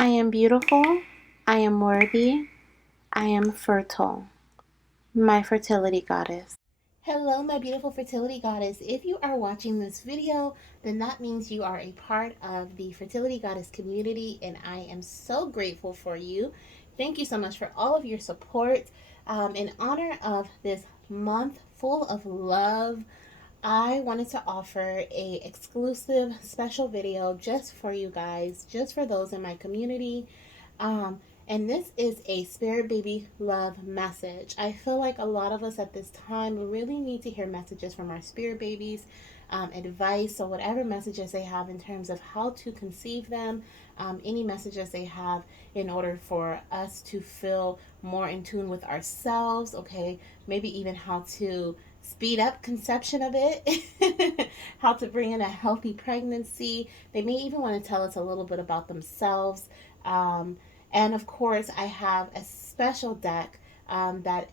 I am beautiful. I am worthy. I am fertile. My fertility goddess. Hello, my beautiful fertility goddess. If you are watching this video, then that means you are a part of the fertility goddess community, and I am so grateful for you. Thank you so much for all of your support. In honor of this month full of love, I wanted to offer a exclusive special video just for you guys, just for those in my community. Um, and this is a Spirit Baby Love message. I feel like a lot of us at this time really need to hear messages from our Spirit Babies, advice, or whatever messages they have in terms of how to conceive them, any messages they have in order for us to feel more in tune with ourselves, okay? Maybe even how to speed up conception a bit, how to bring in a healthy pregnancy. They may even want to tell us a little bit about themselves. Um, and of course, I have a special deck that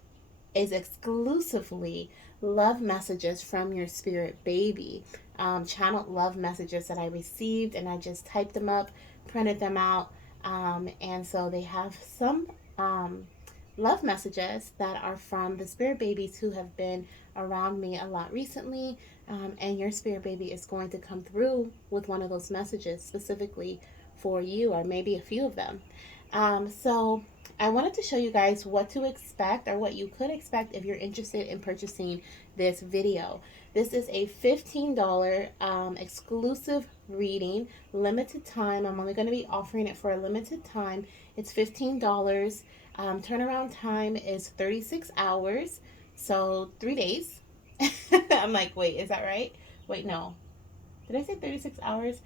is exclusively love messages from your spirit baby. Channeled love messages that I received, and I just typed them up, printed them out. And so they have some love messages that are from the spirit babies who have been around me a lot recently. And your spirit baby is going to come through with one of those messages specifically for you, or maybe a few of them. So I wanted to show you guys what to expect, or what you could expect if you're interested in purchasing this video. This is a $15 exclusive reading, limited time. I'm only going to be offering it for a limited time. It's $15. Turnaround time is 36 hours, so 3 days. I'm like, wait, is that right? Wait, no. Did I say 36 hours?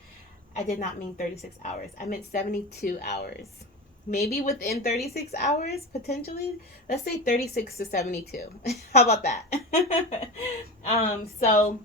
I did not mean 36 hours. I meant 72 hours. Maybe within 36 hours, potentially. Let's say 36 to 72. How about that? So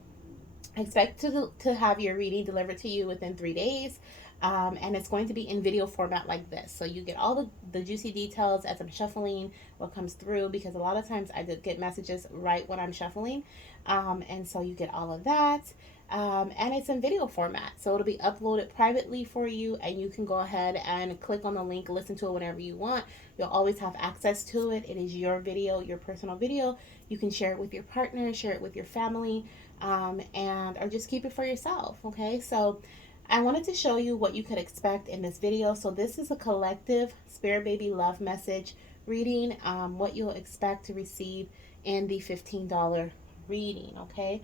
expect to have your reading delivered to you within 3 days. And it's going to be in video format like this. So you get all the juicy details as I'm shuffling what comes through, because a lot of times I get messages right when I'm shuffling. And so you get all of that. And it's in video format. So it'll be uploaded privately for you, and you can go ahead and click on the link, listen to it whenever you want. You'll always have access to it. It is your video, your personal video. You can share it with your partner, share it with your family, and or just keep it for yourself. Okay, so I wanted to show you what you could expect in this video. So this is a collective spirit baby love message reading, what you'll expect to receive in the $15 reading. Okay,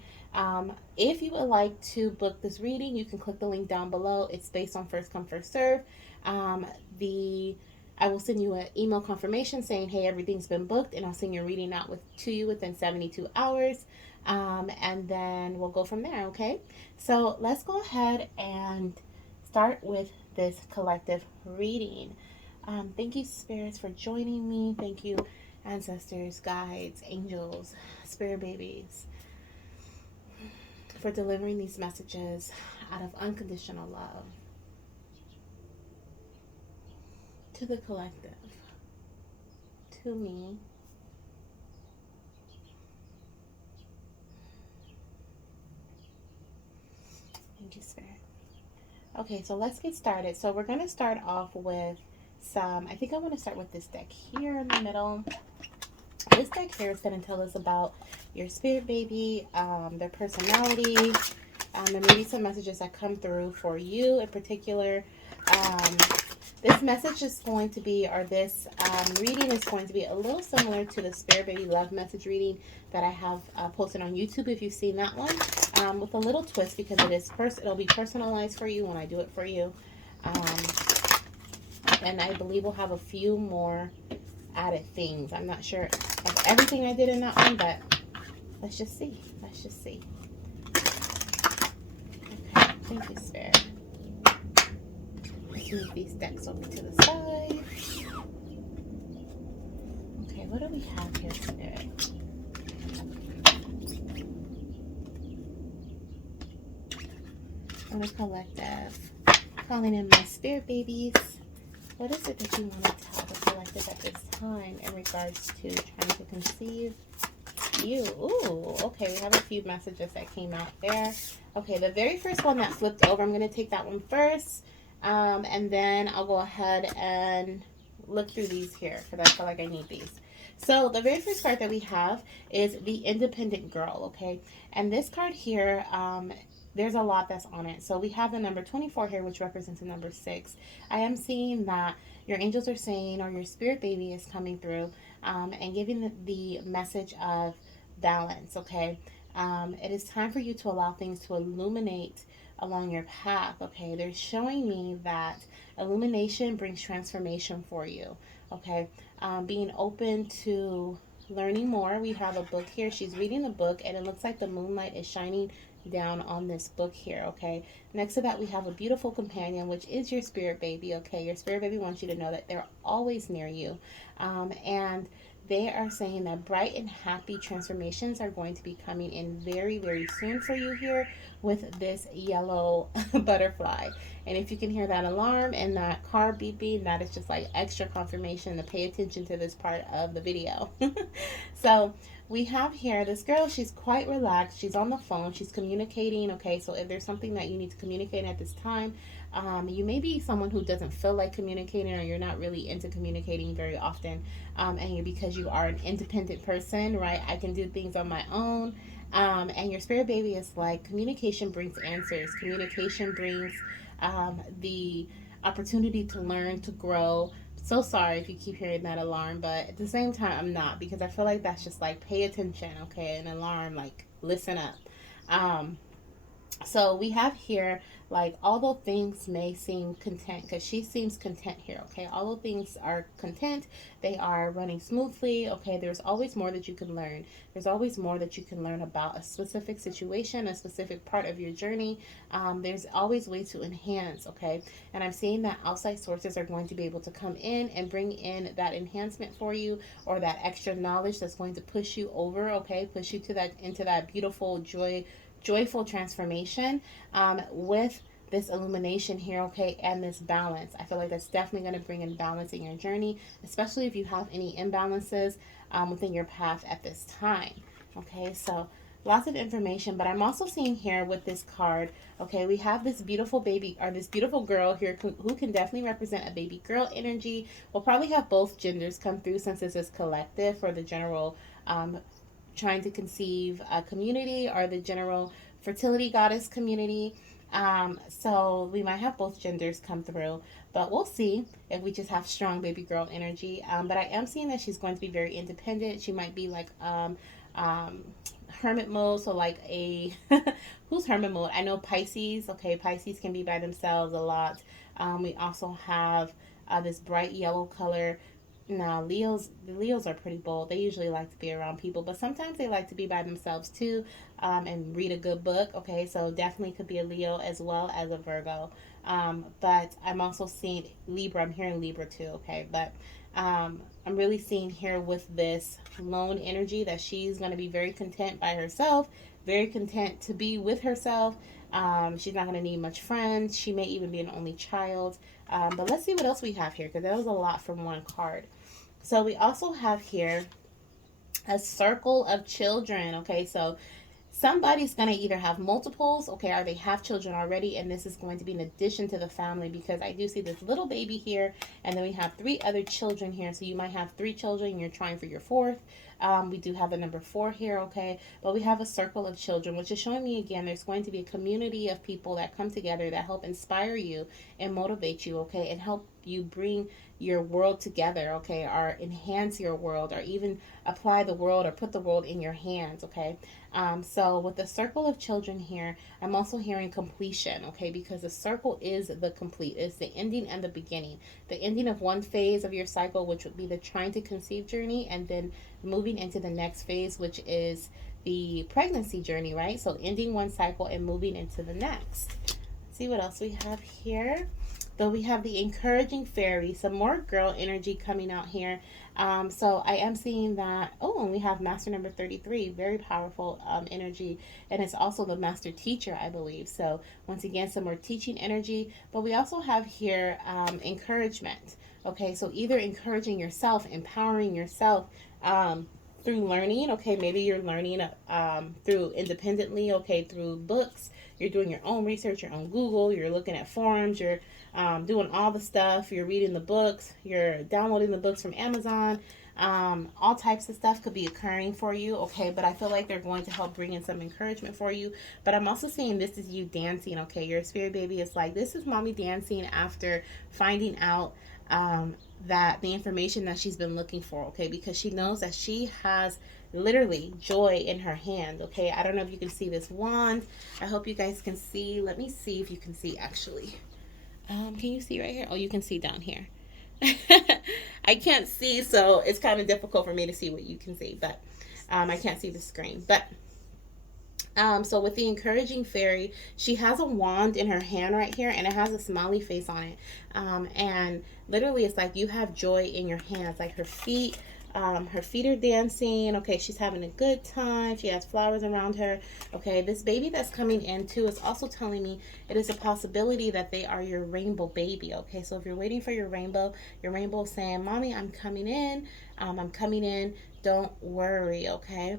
if you would like to book this reading, you can click the link down below. It's based on first come first serve. The I will send you an email confirmation saying, hey, everything's been booked, and I'll send your reading out to you within 72 hours. And then we'll go from there, okay? So let's go ahead and start with this collective reading. Thank you, spirits, for joining me. Thank you, ancestors, guides, angels, spirit babies, for delivering these messages out of unconditional love to the collective, to me. Thank you, Spirit. Okay, so let's get started. So we're going to start off with I think I want to start with this deck here in the middle. This deck here is going to tell us about your spirit baby, their personality. There may be some messages that come through for you in particular. This message is going to be, or this reading is going to be a little similar to the Spirit Baby Love message reading that I have posted on YouTube, if you've seen that one, with a little twist, because it'll be personalized for you when I do it for you. And I believe we'll have a few more added things. I'm not sure of everything I did in that one, but let's just see. Let's just see. Okay, thank you, Spirit. Let's move these decks over to the side. Okay, what do we have here, Spirit? For the collective, calling in my spirit babies. What is it that you want to tell the collective at this time in regards to trying to conceive you? Ooh, okay, we have a few messages that came out there. Okay, the very first one that flipped over, I'm going to take that one first. And then I'll go ahead and look through these here because I feel like I need these. So the very first card that we have is the Independent Girl, okay? And this card here, there's a lot that's on it. So we have the number 24 here, which represents the number 6. I am seeing that your angels are saying, or your spirit baby is coming through and giving the message of balance, okay? It is time for you to allow things to illuminate along your path, okay? They're showing me that illumination brings transformation for you, okay? Being open to learning more. We have a book here. She's reading the book, and it looks like the moonlight is shining down on this book here, okay? Next to that, we have a beautiful companion, which is your spirit baby, okay? Your spirit baby wants you to know that they're always near you. And they are saying that bright and happy transformations are going to be coming in very, very soon for you here with this yellow butterfly. And if you can hear that alarm and that car beeping, that is just like extra confirmation to pay attention to this part of the video. So we have here this girl, she's quite relaxed. She's on the phone, she's communicating. Okay, so if there's something that you need to communicate at this time, you may be someone who doesn't feel like communicating, or you're not really into communicating very often, and because you are an independent person, right? I can do things on my own. And your spirit baby is like, communication brings answers. Communication brings the opportunity to learn, to grow. So sorry if you keep hearing that alarm, but at the same time, I'm not, because I feel like that's just like, pay attention, okay? An alarm, like, listen up. Um, so we have here, like, although things may seem content, because she seems content here, okay? Although things are content, they are running smoothly, okay? There's always more that you can learn. There's always more that you can learn about a specific situation, a specific part of your journey. There's always ways to enhance, okay? And I'm seeing that outside sources are going to be able to come in and bring in that enhancement for you, or that extra knowledge that's going to push you over, okay? Push you to that, into that beautiful joyful transformation, with this illumination here, okay, and this balance. I feel like that's definitely going to bring in balance in your journey, especially if you have any imbalances within your path at this time. Okay, so lots of information, but I'm also seeing here with this card, okay, we have this beautiful baby, or this beautiful girl here, who can definitely represent a baby girl energy. We'll probably have both genders come through, since this is collective for the general trying to conceive a community, or the general fertility goddess community. So we might have both genders come through, but we'll see if we just have strong baby girl energy. But I am seeing that she's going to be very independent. She might be like um, hermit mode. So like a who's hermit mode? I know Pisces. Okay, Pisces can be by themselves a lot. We also have this bright yellow color. Now, the Leos are pretty bold. They usually like to be around people, but sometimes they like to be by themselves too, and read a good book. Okay, so definitely could be a Leo as well as a Virgo. But I'm also seeing Libra. I'm hearing Libra too. Okay, but I'm really seeing here with this lone energy that she's going to be very content by herself, very content to be with herself. She's not going to need much friends. She may even be an only child. But let's see what else we have here, because that was a lot from one card. So we also have here a circle of children. Okay, so somebody's going to either have multiples, okay, or they have children already, and this is going to be in addition to the family, because I do see this little baby here, and then we have 3 other children here. So you might have 3 children and you're trying for your 4th. We do have a number 4 here, okay, but we have a circle of children, which is showing me again there's going to be a community of people that come together that help inspire you and motivate you, okay, and help you bring your world together, okay, or enhance your world, or even apply the world, or put the world in your hands, okay. So with the circle of children here, I'm also hearing completion, okay, because the circle is the complete. It's the ending and the beginning. The ending of one phase of your cycle, which would be the trying to conceive journey, and then moving into the next phase, which is the pregnancy journey, right? So ending one cycle and moving into the next. Let's see what else we have here. Though we have the encouraging fairy, some more girl energy coming out here. So I am seeing that. Oh, and we have master number 33, very powerful energy, and it's also the master teacher, I believe. So once again, some more teaching energy, but we also have here encouragement. Okay, so either encouraging yourself, empowering yourself through learning. Okay, maybe you're learning through independently, okay, through books. you're doing your own research, your own Google, you're looking at forums, you're doing all the stuff, you're reading the books, you're downloading the books from Amazon. All types of stuff could be occurring for you, okay? But I feel like they're going to help bring in some encouragement for you. But I'm also seeing this is you dancing, okay? Your spirit baby is like, this is mommy dancing after finding out that the information that she's been looking for, okay? Because she knows that she has literally joy in her hand, okay? I don't know if you can see this wand. I hope you guys can see. Let me see if you can see actually. Can you see right here? Oh, you can see down here. I can't see, so it's kind of difficult for me to see what you can see, but I can't see the screen. But so with the encouraging fairy, she has a wand in her hand right here, and it has a smiley face on it. And literally, it's like you have joy in your hands, like her feet are dancing. Okay, she's having a good time. She has flowers around her. Okay, this baby that's coming in too is also telling me it is a possibility that they are your rainbow baby. Okay, so if you're waiting for your rainbow is saying, "Mommy, I'm coming in. I'm coming in. Don't worry." Okay.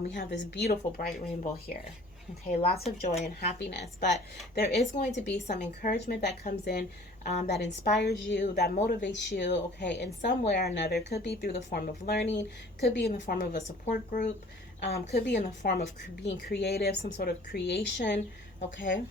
We have this beautiful bright rainbow here. Okay, lots of joy and happiness, but there is going to be some encouragement that comes in, that inspires you, that motivates you, okay, in some way or another. Could be through the form of learning, could be in the form of a support group, could be in the form of being creative, some sort of creation, okay.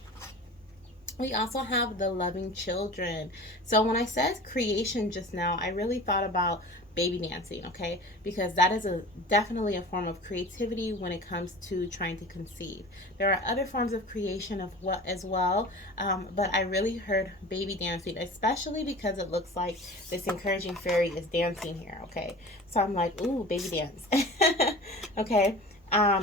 We also have the loving children. So when I said creation just now, I really thought about baby dancing, okay? Because that is definitely a form of creativity when it comes to trying to conceive. There are other forms of creation of what as well, but I really heard baby dancing, especially because it looks like this encouraging fairy is dancing here, okay? So I'm like, ooh, baby dance. Okay.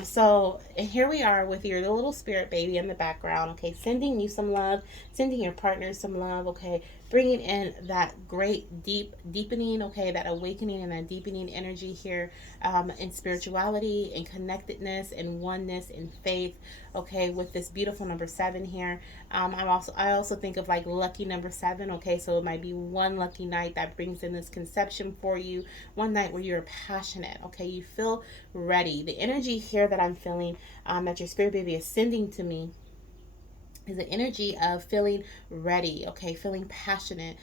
So here we are with your little spirit baby in the background, okay, sending you some love, sending your partner some love, okay, bringing in that great deepening, okay, that awakening and that deepening energy here, in spirituality, in connectedness, in oneness, in faith, okay, with this beautiful number 7 here. I also think of like lucky number 7, okay, so it might be one lucky night that brings in this conception for you, one night where you're passionate, okay, you feel ready. The energy here that I'm feeling, that your spirit baby is sending to me, is the energy of feeling ready, okay, feeling passionate.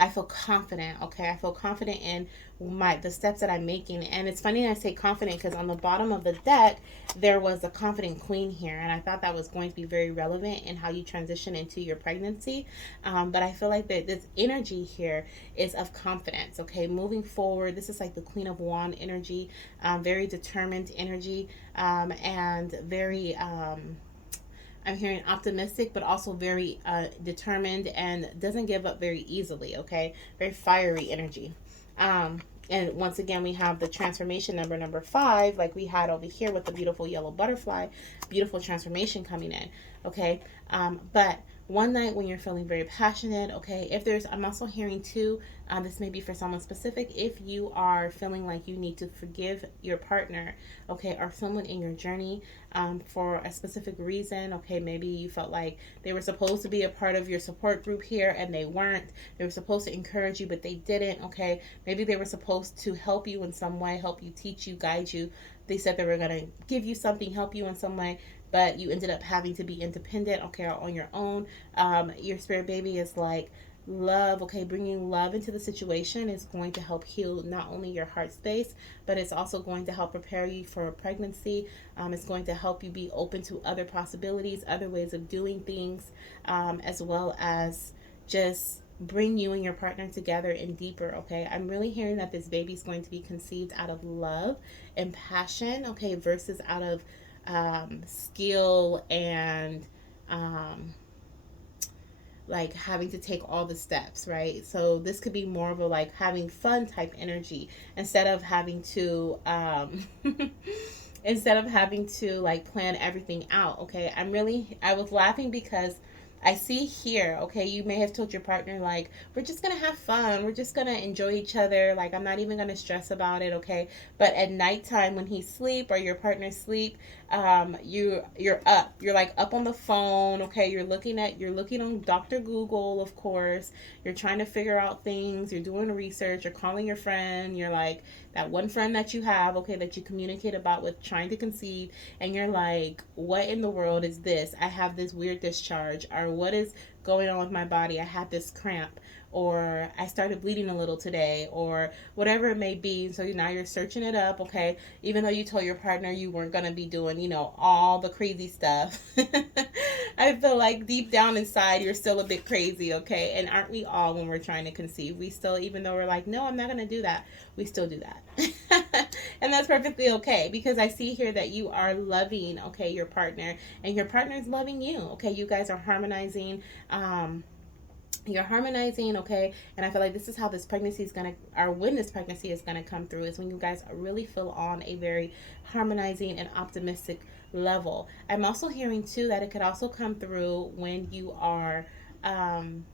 I feel confident, okay, I feel confident in the steps that I'm making. And it's funny I say confident because on the bottom of the deck there was a confident queen here, and I thought that was going to be very relevant in how you transition into your pregnancy. But I feel like that this energy here is of confidence, okay, moving forward. This is like the Queen of Wand energy, very determined energy, and very I'm hearing optimistic, but also very determined and doesn't give up very easily, okay? Very fiery energy. And once again, we have the transformation number 5, like we had over here with the beautiful yellow butterfly, beautiful transformation coming in, okay? But one night when you're feeling very passionate, okay, if there's, I'm also hearing too, this may be for someone specific, if you are feeling like you need to forgive your partner, okay, or someone in your journey, for a specific reason, okay, maybe you felt like they were supposed to be a part of your support group here and they weren't, they were supposed to encourage you but they didn't, okay, maybe they were supposed to help you in some way, help you, teach you, guide you, they said they were going to give you something, help you in some way, but you ended up having to be independent, okay, or on your own. Your spirit baby is like, love, okay, bringing love into the situation is going to help heal not only your heart space, but it's also going to help prepare you for a pregnancy. It's going to help you be open to other possibilities, other ways of doing things, as well as just bring you and your partner together and deeper, okay. I'm really hearing that this baby is going to be conceived out of love and passion, okay, versus out of skill and like having to take all the steps, right? So this could be more of a like having fun type energy instead of having to instead of having to like plan everything out, okay. I was laughing because I see here, okay, you may have told your partner, like, we're just gonna have fun, we're just gonna enjoy each other, like, I'm not even gonna stress about it, okay? But at nighttime when he's asleep or your partner sleep, you're like up on the phone, okay, you're looking on Dr. Google, of course, you're trying to figure out things, you're doing research, you're calling your friend, you're like that one friend that you have, okay, that you communicate about with trying to conceive, and you're like, what in the world is this? I have this weird discharge, or what is going on with my body? I had this cramp, or I started bleeding a little today, or whatever it may be. So now you're searching it up, okay? Even though you told your partner you weren't going to be doing, all the crazy stuff. I feel like deep down inside, you're still a bit crazy, okay? And aren't we all when we're trying to conceive? We still, even though we're like, no, I'm not going to do that, we still do that. And that's perfectly okay, because I see here that you are loving, okay, your partner, and your partner is loving you, okay? You guys are harmonizing. You're harmonizing, okay? And I feel like this is how this pregnancy is gonna, or when this pregnancy is gonna come through, is when you guys really feel on a very harmonizing and optimistic level. I'm also hearing too that it could also come through when you are um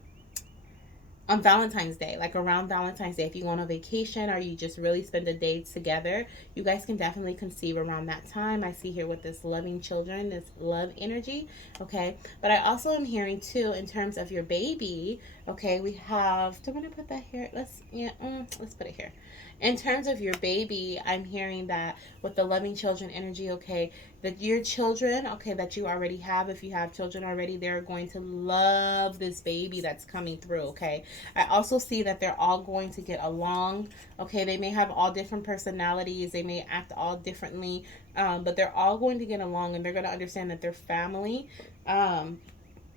on Valentine's Day, like around Valentine's Day, if you go on a vacation or you just really spend a day together, you guys can definitely conceive around that time. I see here with this loving children, this love energy, okay? But I also am hearing too, in terms of your baby, okay, we have, do I want to put that here? Let's put it here. In terms of your baby, I'm hearing that with the loving children energy, okay, that your children, okay, that you already have, if you have children already, they're going to love this baby that's coming through, okay? I also see that they're all going to get along, okay? They may have all different personalities, they may act all differently, but they're all going to get along, and they're going to understand that they're family.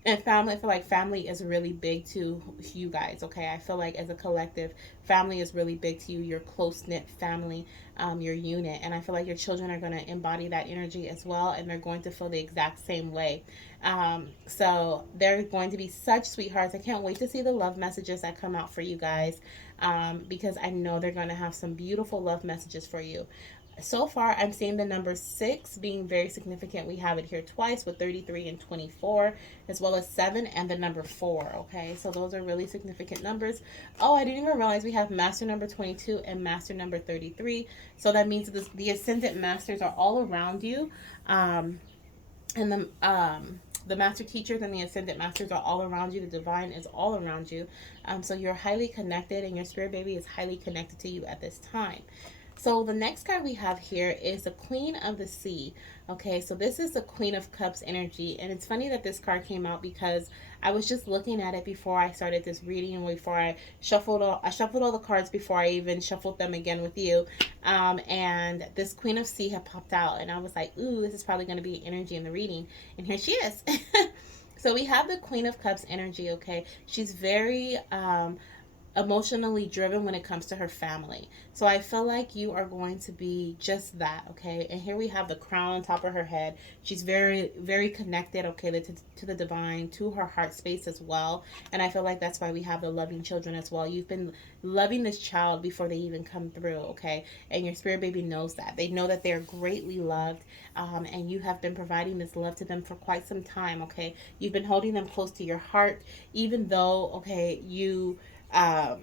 And family, I feel like family is really big to you guys, okay? I feel like as a collective, family is really big to you, your close knit family, your unit. And I feel like your children are going to embody that energy as well, and they're going to feel the exact same way. So they're going to be such sweethearts. I can't wait to see the love messages that come out for you guys, because I know they're going to have some beautiful love messages for you. So far, I'm seeing the number 6 being very significant. We have it here twice with 33 and 24, as well as 7 and the number 4. Okay, so those are really significant numbers. Oh, I didn't even realize we have master number 22 and master number 33. So that means the ascendant masters are all around you. And the master teachers and the ascendant masters are all around you. The divine is all around you. So you're highly connected, and your spirit baby is highly connected to you at this time. So the next card we have here is the Queen of the Sea. Okay, so this is the Queen of Cups energy. And it's funny that this card came out because I was just looking at it before I started this reading, and before I shuffled all the cards before I even shuffled them again with you. And this Queen of Sea had popped out, and I was like, ooh, this is probably going to be energy in the reading. And here she is. So we have the Queen of Cups energy, okay? She's very emotionally driven when it comes to her family. So I feel like you are going to be just that, okay? And here we have the crown on top of her head. She's very, very connected, okay, to the divine, to her heart space as well. And I feel like that's why we have the loving children as well. You've been loving this child before they even come through, okay? And your spirit baby knows that. They know that they're greatly loved, and you have been providing this love to them for quite some time, okay? You've been holding them close to your heart, even though, okay, um,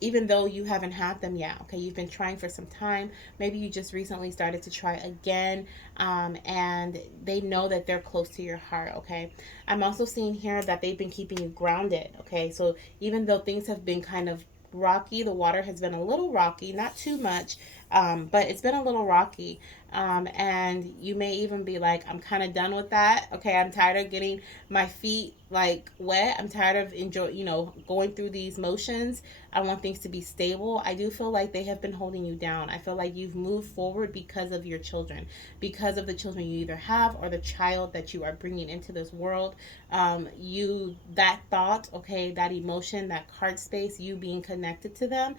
even though you haven't had them yet, okay, you've been trying for some time, maybe you just recently started to try again, and they know that they're close to your heart, okay. I'm also seeing here that they've been keeping you grounded, okay, so even though things have been kind of rocky, the water has been a little rocky, not too much, but it's been a little rocky, and you may even be like, I'm kind of done with that, okay, I'm tired of getting my feet like wet, I'm tired of going through these motions, I want things to be stable. I do feel like they have been holding you down. I feel like you've moved forward because of your children, because of the children you either have or the child that you are bringing into this world. That thought, okay, that emotion, that heart space, you being connected to them,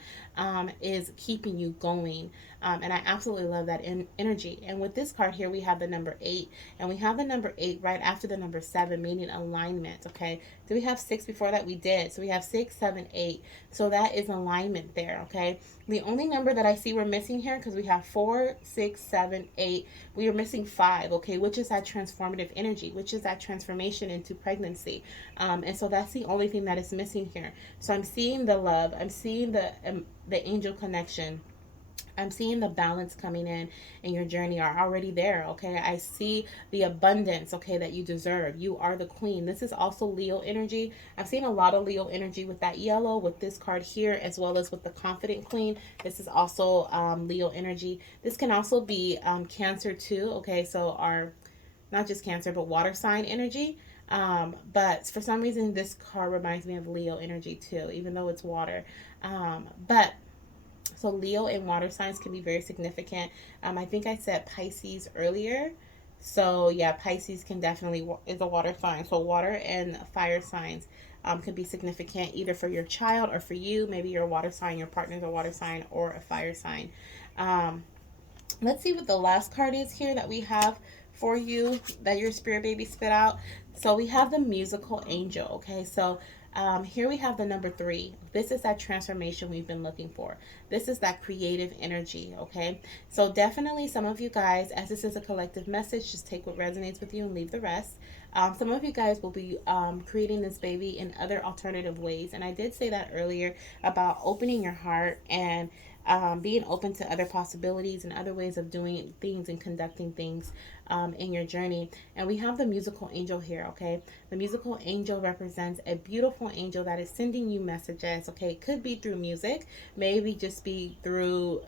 is keeping you going. And I absolutely love that energy. And with this card here, we have the number 8, and we have the number 8 right after the number 7, meaning alignment. Okay, do we have 6 before that? We did. So we have 6, 7, 8. So that is alignment there. Okay, the only number that I see we're missing here, because we have 4, 6, 7, 8, we are missing 5. Okay, which is that transformative energy, which is that transformation into pregnancy. And so that's the only thing that is missing here. So I'm seeing the love. I'm seeing the angel connection. I'm seeing the balance coming in your journey are already there, okay? I see the abundance, okay, that you deserve. You are the queen. This is also Leo energy. I've seen a lot of Leo energy with that yellow, with this card here, as well as with the confident queen. This is also Leo energy. This can also be Cancer too, okay? So our, not just Cancer, but water sign energy. But for some reason, this card reminds me of Leo energy too, even though it's water. But so Leo and water signs can be very significant. I think I said Pisces earlier. So yeah, Pisces can definitely is a water sign. So water and fire signs could be significant either for your child or for you. Maybe you're a water sign, your partner's a water sign, or a fire sign. Um, let's see what the last card is here that we have for you that your spirit baby spit out. So we have the musical angel. Okay, so here we have the number 3. This is that transformation we've been looking for. This is that creative energy. Okay, so definitely some of you guys, as this is a collective message, just take what resonates with you and leave the rest. Some of you guys will be creating this baby in other alternative ways, and I did say that earlier about opening your heart and being open to other possibilities and other ways of doing things and conducting things in your journey. And we have the musical angel here, okay? The musical angel represents a beautiful angel that is sending you messages, okay? It could be through music, maybe just be through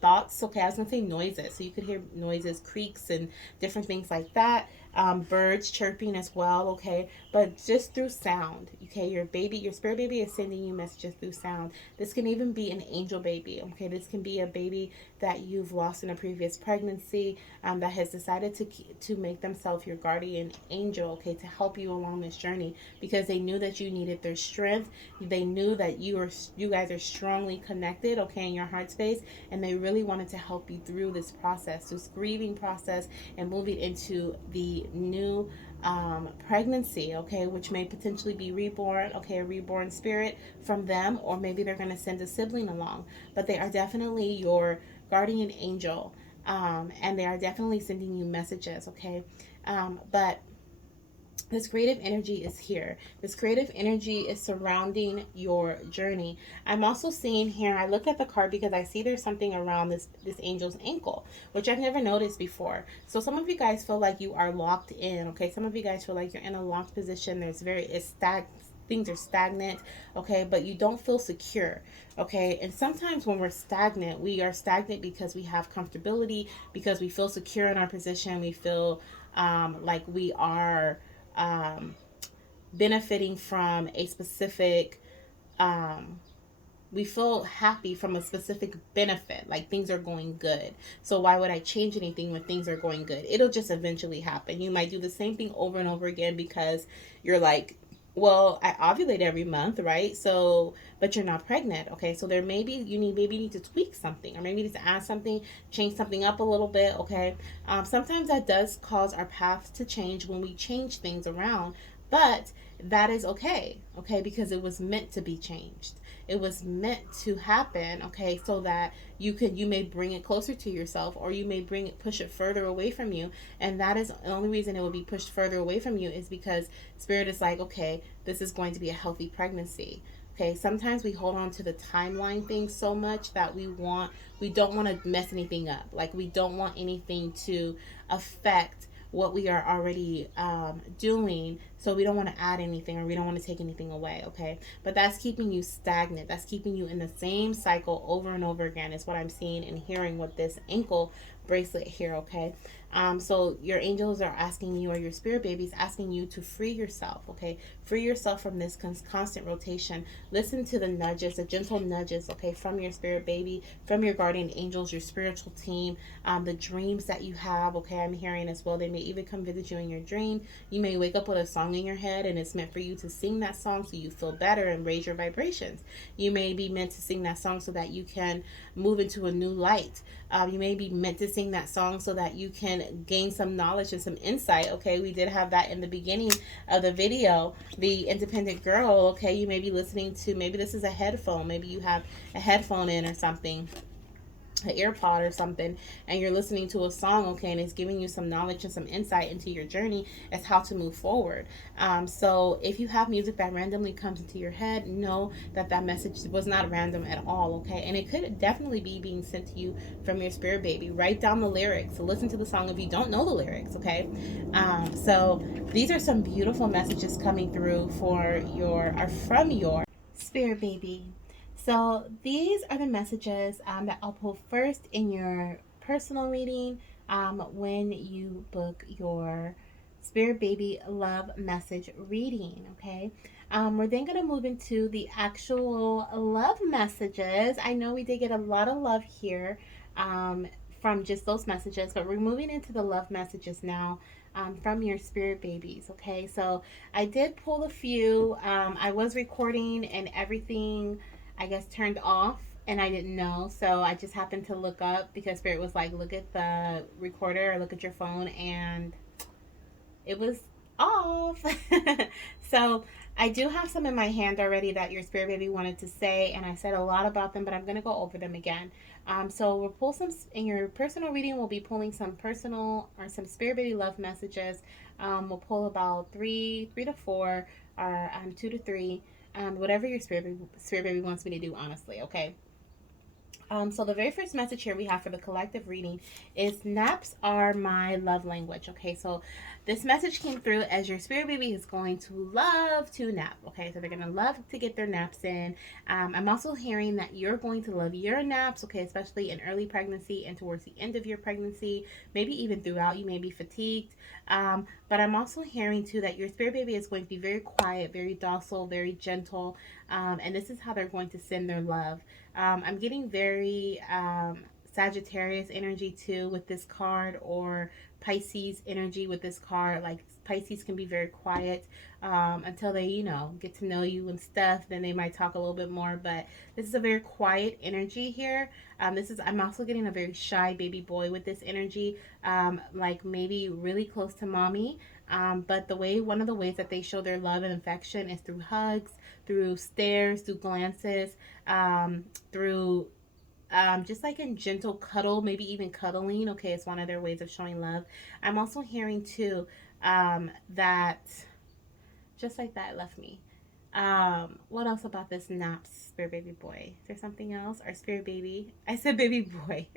thoughts, okay? I was gonna say noises, so you could hear noises, creaks, and different things like that. Birds chirping as well, okay? But just through sound, okay? Your baby, your spirit baby is sending you messages through sound. This can even be an angel baby, okay? This can be a baby that you've lost in a previous pregnancy that has decided to make themselves your guardian angel, okay, to help you along this journey because they knew that you needed their strength. They knew that you guys are strongly connected, okay, in your heart space, and they really wanted to help you through this process, this grieving process, and moving into the new pregnancy, okay, which may potentially be reborn, okay, a reborn spirit from them, or maybe they're going to send a sibling along, but they are definitely your guardian angel, and they are definitely sending you messages, okay, but this creative energy is here. This creative energy is surrounding your journey. I'm also seeing here, I look at the card because I see there's something around this angel's ankle, which I've never noticed before. So some of you guys feel like you are locked in, okay? Some of you guys feel like you're in a locked position. Things are stagnant, okay, but you don't feel secure, okay? And sometimes when we're stagnant, we are stagnant because we have comfortability, because we feel secure in our position. We feel like we are benefiting from a specific we feel happy from a specific benefit, like things are going good. So why would I change anything when things are going good? It'll just eventually happen. You might do the same thing over and over again because you're like, well, I ovulate every month, right? So, but you're not pregnant, okay? So there maybe you need to tweak something, or maybe you need to add something, change something up a little bit, okay? Sometimes that does cause our paths to change when we change things around, but that is okay, okay? Because it was meant to be changed. It was meant to happen, okay? So that you may bring it closer to yourself, or you may push it further away from you. And that is the only reason it will be pushed further away from you is because spirit is like, okay, this is going to be a healthy pregnancy. Okay, sometimes we hold on to the timeline thing so much that we don't want to mess anything up. Like we don't want anything to affect what we are already doing, so we don't want to add anything, or we don't want to take anything away, okay? But that's keeping you stagnant. That's keeping you in the same cycle over and over again is what I'm seeing and hearing with this ankle bracelet here, okay? So your angels are asking you, or your spirit baby is asking you to free yourself, okay? Free yourself from this constant rotation. Listen to the nudges, the gentle nudges, okay, from your spirit baby, from your guardian angels, your spiritual team, the dreams that you have, okay, I'm hearing as well. They may even come visit you in your dream. You may wake up with a song in your head, and it's meant for you to sing that song so you feel better and raise your vibrations. You may be meant to sing that song so that you can move into a new light. You may be meant to sing that song so that you can gain some knowledge and some insight, okay? We did have that in the beginning of the video, the independent girl, okay? You may be listening to, maybe this is a headphone, maybe you have a headphone in or something, an AirPod or something, and you're listening to a song, okay, and it's giving you some knowledge and some insight into your journey as how to move forward. So if you have music that randomly comes into your head, know that that message was not random at all, okay, and it could definitely be being sent to you from your spirit baby. Write down the lyrics, so listen to the song if you don't know the lyrics, okay. So these are some beautiful messages coming through for your or from your spirit baby. So these are the messages that I'll pull first in your personal reading when you book your Spirit Baby Love Message reading. Okay, we're then going to move into the actual love messages. I know we did get a lot of love here from just those messages, but we're moving into the love messages now. From your spirit babies. Okay, so I did pull a few. I was recording and everything, I guess, turned off, and I didn't know. So I just happened to look up because Spirit was like, look at the recorder or look at your phone, and it was off. So I do have some in my hand already that your spirit baby wanted to say, and I said a lot about them, but I'm going to go over them again. So we'll pull some in your personal reading. We'll be pulling some personal or some spirit baby love messages. We'll pull about three to four, or 2 to 3, whatever your spirit baby wants me to do. Honestly, okay. So the very first message here we have for the collective reading is naps are my love language. Okay, so this message came through as your spirit baby is going to love to nap. Okay, so they're going to love to get their naps in. I'm also hearing that you're going to love your naps, okay, especially in early pregnancy and towards the end of your pregnancy, maybe even throughout. You may be fatigued. But I'm also hearing too that your spirit baby is going to be very quiet, very docile, very gentle. And this is how they're going to send their love. I'm getting very Sagittarius energy too with this card, or Pisces energy with this card. Like Pisces can be very quiet until they, get to know you and stuff. Then they might talk a little bit more. But this is a very quiet energy here. I'm also getting a very shy baby boy with this energy, like maybe really close to mommy. But one of the ways that they show their love and affection is through hugs, through stares, through glances, through just like in gentle cuddle, maybe even cuddling. Okay, it's one of their ways of showing love. I'm also hearing too that just like that left me. What else about this naps spirit baby boy? Is there something else? Or spirit baby? I said baby boy.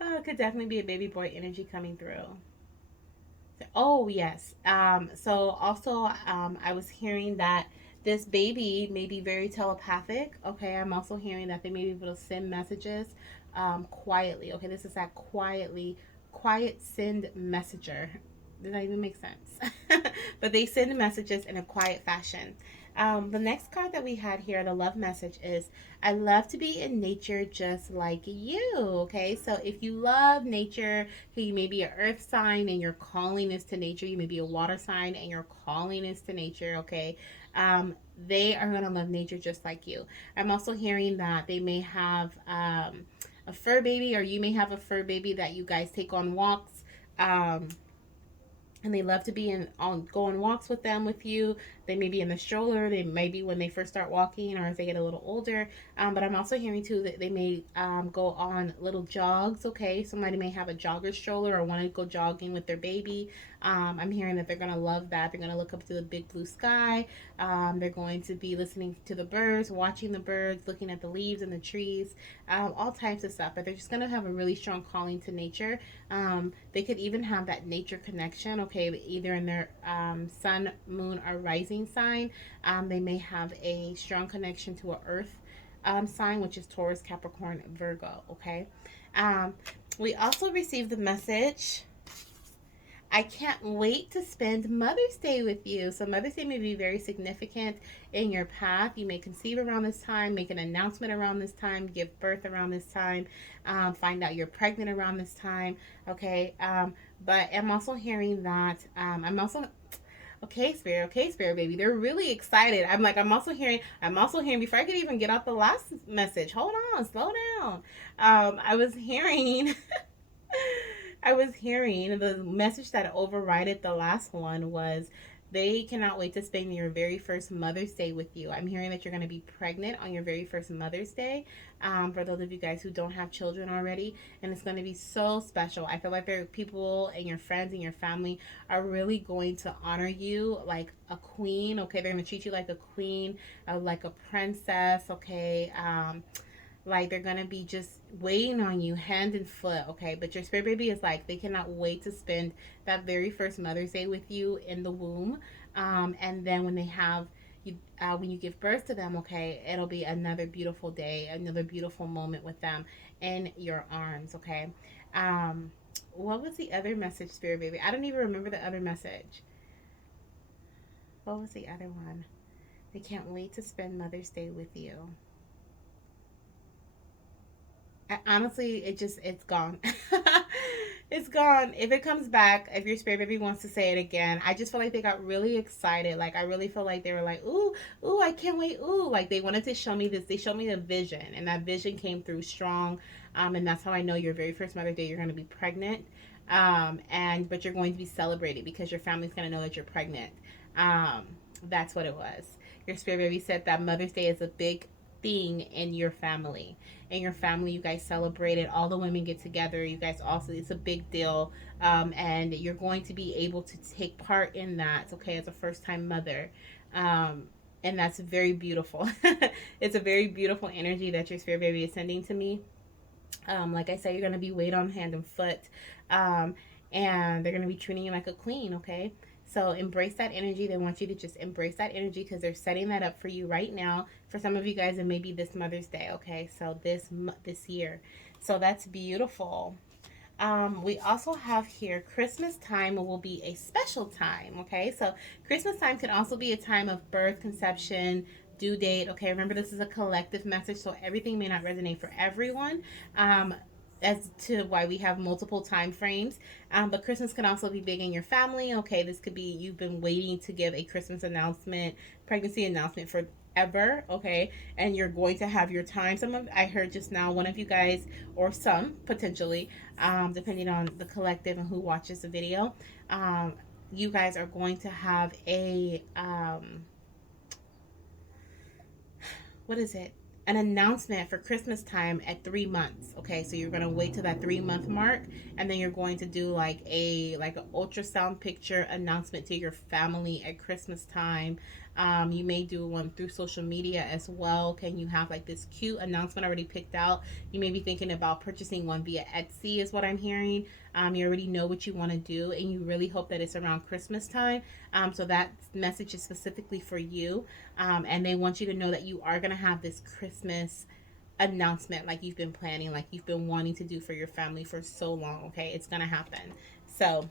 Oh, it could definitely be a baby boy energy coming through. Oh, yes. So also, I was hearing that this baby may be very telepathic. Okay, I'm also hearing that they may be able to send messages quietly. Okay, this is that quiet send messenger. Does that even make sense? But they send messages in a quiet fashion. The next card that we had here, the love message, is I love to be in nature just like you. Okay, so if you love nature, you may be an earth sign and your calling is to nature. You may be a water sign and your calling is to nature. Okay, they are going to love nature just like you. I'm also hearing that they may have a fur baby, or you may have a fur baby that you guys take on walks. And they love to be go on walks with you. They may be in the stroller. They may be when they first start walking, or as they get a little older. But I'm also hearing too that they may go on little jogs. Okay, somebody may have a jogger stroller or want to go jogging with their baby. I'm hearing that they're gonna love that. They're gonna look up to the big blue sky. They're going to be listening to the birds, watching the birds, looking at the leaves and the trees, all types of stuff. But they're just gonna have a really strong calling to nature. They could even have that nature connection. Okay, either in their sun, moon, or rising sign. They may have a strong connection to an earth sign, which is Taurus, Capricorn, Virgo. Okay. We also received the message, I can't wait to spend Mother's Day with you. So Mother's Day may be very significant in your path. You may conceive around this time, make an announcement around this time, give birth around this time, find out you're pregnant around this time. Okay. But I'm also hearing that okay, spirit, baby. They're really excited. I'm also hearing before I could even get out the last message. Hold on, slow down. I was hearing the message that overrided the last one was They cannot wait to spend your very first Mother's Day with you. I'm hearing that you're going to be pregnant on your very first Mother's Day. For those of you guys who don't have children already, and it's going to be so special. I feel like there are people and your friends and your family are really going to honor you like a queen. Okay, they're going to treat you like a queen, like a princess. Okay, like they're gonna be just waiting on you hand and foot, okay? But your spirit baby is like they cannot wait to spend that very first Mother's Day with you in the womb, and then when they have you, when you give birth to them, okay, it'll be another beautiful day, another beautiful moment with them in your arms, okay? Um, what was the other message, spirit baby? I don't even remember the other message. What was the other one? They can't wait to spend Mother's Day with you. Honestly, it's gone. It's gone. If it comes back, if your spirit baby wants to say it again, I just feel like they got really excited. Like I really feel like they were like, ooh, ooh, I can't wait, ooh. Like they wanted to show me this. They showed me a vision, and that vision came through strong. And that's how I know your very first Mother's Day, you're going to be pregnant. And but you're going to be celebrated because your family's going to know that you're pregnant. Um, that's what it was. Your spirit baby said that Mother's Day is a big thing in your family. In your family, you guys celebrate it. All the women get together. You guys also, it's a big deal. And you're going to be able to take part in that, okay, as a first time mother. Um, and that's very beautiful. It's a very beautiful energy that your spirit baby is sending to me. Like I said, you're going to be weighed on hand and foot. Um, and they're going to be treating you like a queen, okay? So embrace that energy. They want you to just embrace that energy because they're setting that up for you right now. For some of you guys, it may be this Mother's Day, okay? So this year. So that's beautiful. We also have here Christmas time will be a special time. Okay, so Christmas time can also be a time of birth, conception, due date. Okay, remember this is a collective message, so everything may not resonate for everyone. As to why we have multiple time frames, but Christmas can also be big in your family. Okay, this could be you've been waiting to give a Christmas announcement, pregnancy announcement for ever, okay, and you're going to have your time. Some of I heard just now one of you guys or some potentially, depending on the collective and who watches the video, um, you guys are going to have a what is it? An announcement for Christmas time at 3 months. Okay, so you're gonna wait till that 3 month mark, and then you're going to do like an ultrasound picture announcement to your family at Christmas time. You may do one through social media as well. Can you have like this cute announcement already picked out? You may be thinking about purchasing one via Etsy, is what I'm hearing. You already know what you want to do, and you really hope that it's around Christmas time. So that message is specifically for you, and they want you to know that you are going to have this Christmas announcement like you've been planning, like you've been wanting to do for your family for so long. Okay, it's going to happen. So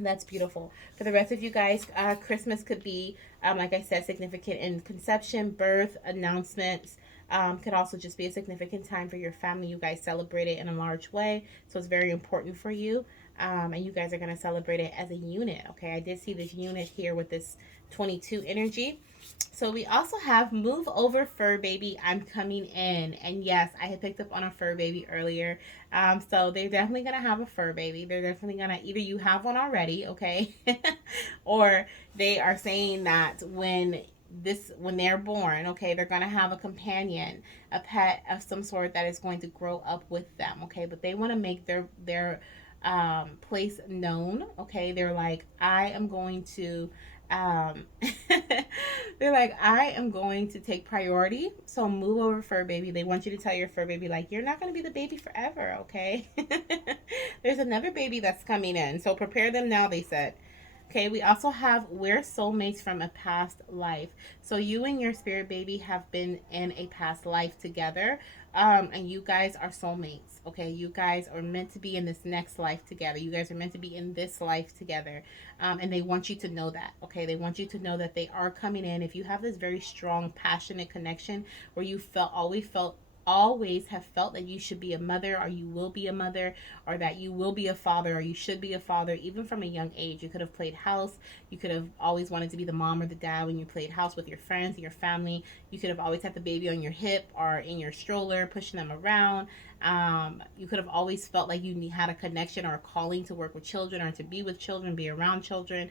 that's beautiful. For the rest of you guys, Christmas could be, like I said, significant in conception, birth, announcements. Could also just be a significant time for your family. You guys celebrate it in a large way, so it's very important for you. And you guys are going to celebrate it as a unit. Okay, I did see this unit here with this 22 energy. So we also have Move Over Fur Baby, I'm Coming In. And yes, I had picked up on a fur baby earlier. So they're definitely going to have a fur baby. They're definitely going to, either you have one already, okay? Or they are saying that when they're born, okay, they're going to have a companion, a pet of some sort that is going to grow up with them, okay? But they want to make their place known, okay? They're like, I am going to um they're like, I am going to take priority, so move over fur baby. They want you to tell your fur baby like, you're not going to be the baby forever, okay? There's another baby that's coming in, so prepare them now, they said. Okay, we also have we're soulmates from a past life. So you and your spirit baby have been in a past life together, and you guys are soulmates. Okay, you guys are meant to be in this next life together. You guys are meant to be in this life together, and they want you to know that. Okay, they want you to know that they are coming in. If you have this very strong, passionate connection where you felt always felt always have felt that you should be a mother, or you will be a mother, or that you will be a father, or you should be a father, even from a young age. You could have played house. You could have always wanted to be the mom or the dad when you played house with your friends and your family. You could have always had the baby on your hip or in your stroller, pushing them around. You could have always felt like you had a connection or a calling to work with children or to be with children, be around children.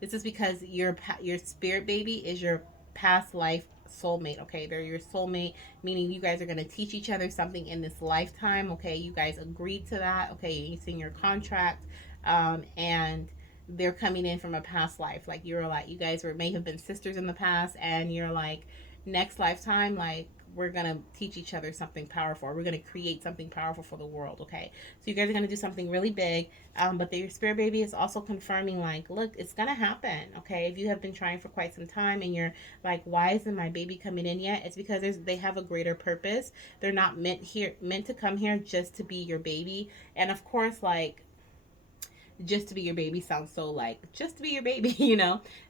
This is because your spirit baby is your past life soulmate. Okay, they're your soulmate, meaning you guys are going to teach each other something in this lifetime. Okay, you guys agreed to that. Okay, it's in your contract. And they're coming in from a past life. Like, you guys may have been sisters in the past, and you're like, next lifetime, like, we're gonna teach each other something powerful. We're gonna create something powerful for the world. Okay, so you guys are gonna do something really big. But your spirit baby is also confirming, like, look, it's gonna happen. Okay, if you have been trying for quite some time and you're like, why isn't my baby coming in yet? It's because they have a greater purpose. They're not meant to come here just to be your baby. And of course, like, just to be your baby sounds so, like, just to be your baby,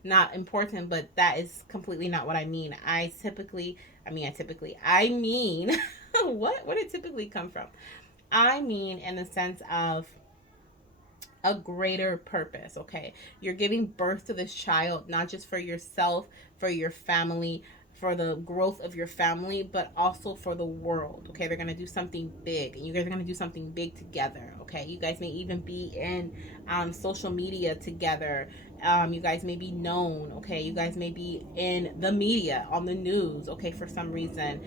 not important, but that is completely not what I mean. I mean, where did typically come from? I mean, in the sense of a greater purpose. Okay, you're giving birth to this child not just for yourself, for your family, for the growth of your family, but also for the world. Okay, they're gonna do something big, and you guys are gonna do something big together. Okay, you guys may even be in social media together. You guys may be known. Okay, you guys may be in the media, on the news. Okay, for some reason,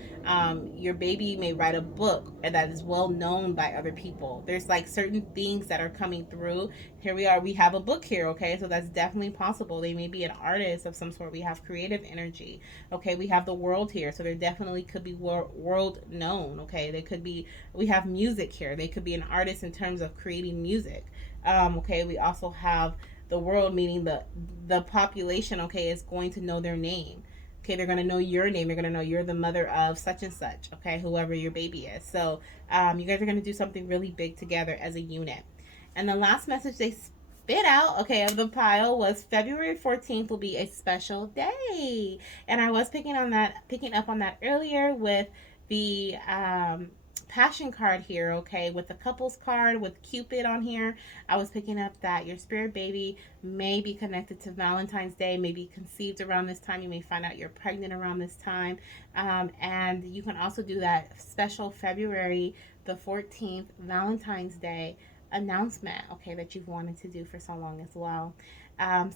your baby may write a book that is well known by other people. There's like certain things that are coming through. Here we are. We have a book here. Okay, so that's definitely possible. They may be an artist of some sort. We have creative energy. Okay, we have the world here, so there definitely could be world known. Okay, we have music here. They could be an artist in terms of creating music. Okay, we also have the world, meaning the population. Okay, is going to know their name. Okay, they're going to know your name. They're going to know you're the mother of such and such. Okay, whoever your baby is. So you guys are going to do something really big together as a unit. And the last message they spit out, okay, of the pile was February 14th will be a special day. And I was picking up on that earlier with the passion card here. Okay, with the couples card with Cupid on here, I was picking up that your spirit baby may be connected to Valentine's Day, may be conceived around this time. You may find out you're pregnant around this time. And you can also do that special February the 14th Valentine's Day announcement, okay, that you've wanted to do for so long as well.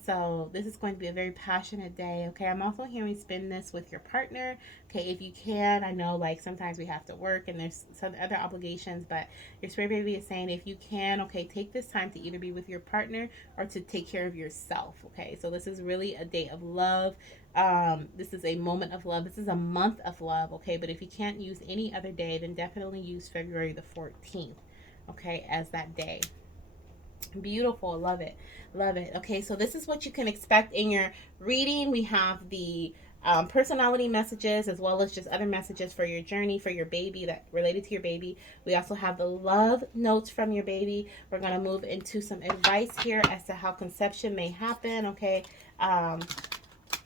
So this is going to be a very passionate day. Okay, I'm also hearing spend this with your partner. Okay, if you can. I know, like, sometimes we have to work and there's some other obligations, but your spirit baby is saying if you can, okay, take this time to either be with your partner or to take care of yourself. Okay, so this is really a day of love. This is a moment of love. This is a month of love. Okay, but if you can't use any other day, then definitely use February the 14th, okay, as that day. Beautiful. Love it. Love it. Okay, so this is what you can expect in your reading. We have the personality messages, as well as just other messages for your journey, for your baby, that related to your baby. We also have the love notes from your baby. We're going to move into some advice here as to how conception may happen. Okay,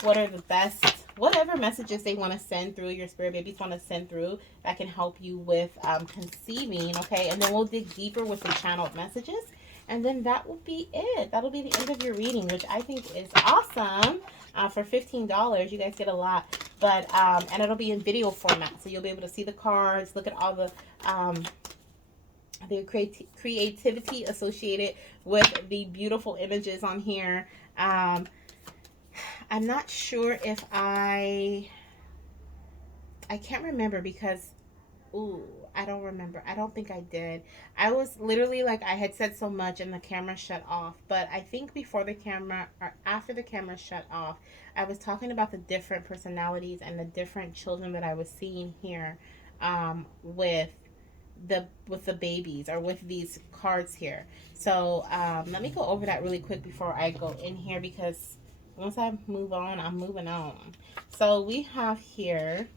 what are the best, whatever messages they want to send through, your spirit babies want to send through, that can help you with conceiving. Okay, and then we'll dig deeper with some channeled messages. And then that will be it. That'll be the end of your reading, which I think is awesome. For $15, you guys get a lot. But and it'll be in video format, so you'll be able to see the cards, look at all the creativity associated with the beautiful images on here. I'm not sure if I can't remember because, ooh, I don't remember. I don't think I did. I was literally like, I had said so much and the camera shut off. But I think before the camera or after the camera shut off, I was talking about the different personalities and the different children that I was seeing here with the babies, or with these cards here. So let me go over that really quick before I go in here, because once I move on, I'm moving on. So we have here,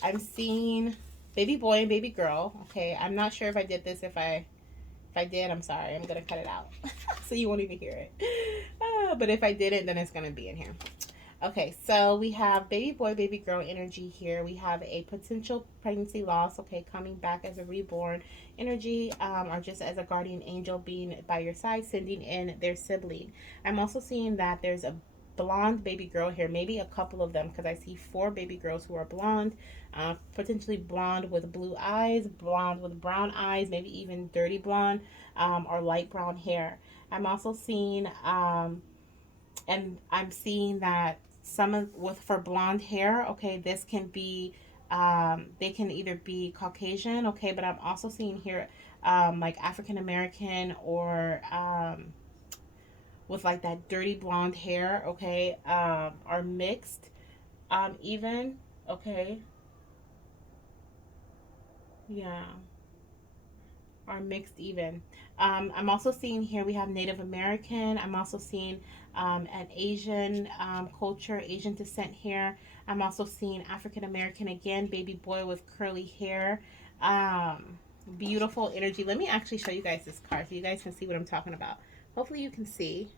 I'm seeing baby boy and baby girl. Okay, I'm not sure if I did this. If I did, I'm sorry. I'm gonna cut it out so you won't even hear it. But if I didn't, then it's gonna be in here. Okay, so we have baby boy, baby girl energy here. We have a potential pregnancy loss, okay, coming back as a reborn energy, or just as a guardian angel being by your side, sending in their sibling. I'm also seeing that there's a blonde baby girl here, maybe a couple of them, because I see 4 baby girls who are blonde, potentially blonde with blue eyes, blonde with brown eyes, maybe even dirty blonde, or light brown hair. I'm also seeing, and I'm seeing that some of with for blonde hair, okay, this can be they can either be Caucasian, okay, but I'm also seeing here like African American or with like that dirty blonde hair, okay, are mixed, even, okay, yeah, are mixed even. I'm also seeing here we have Native American. I'm also seeing an Asian culture, Asian descent here. I'm also seeing African American again, baby boy with curly hair. Beautiful energy. Let me actually show you guys this card so you guys can see what I'm talking about. Hopefully you can see.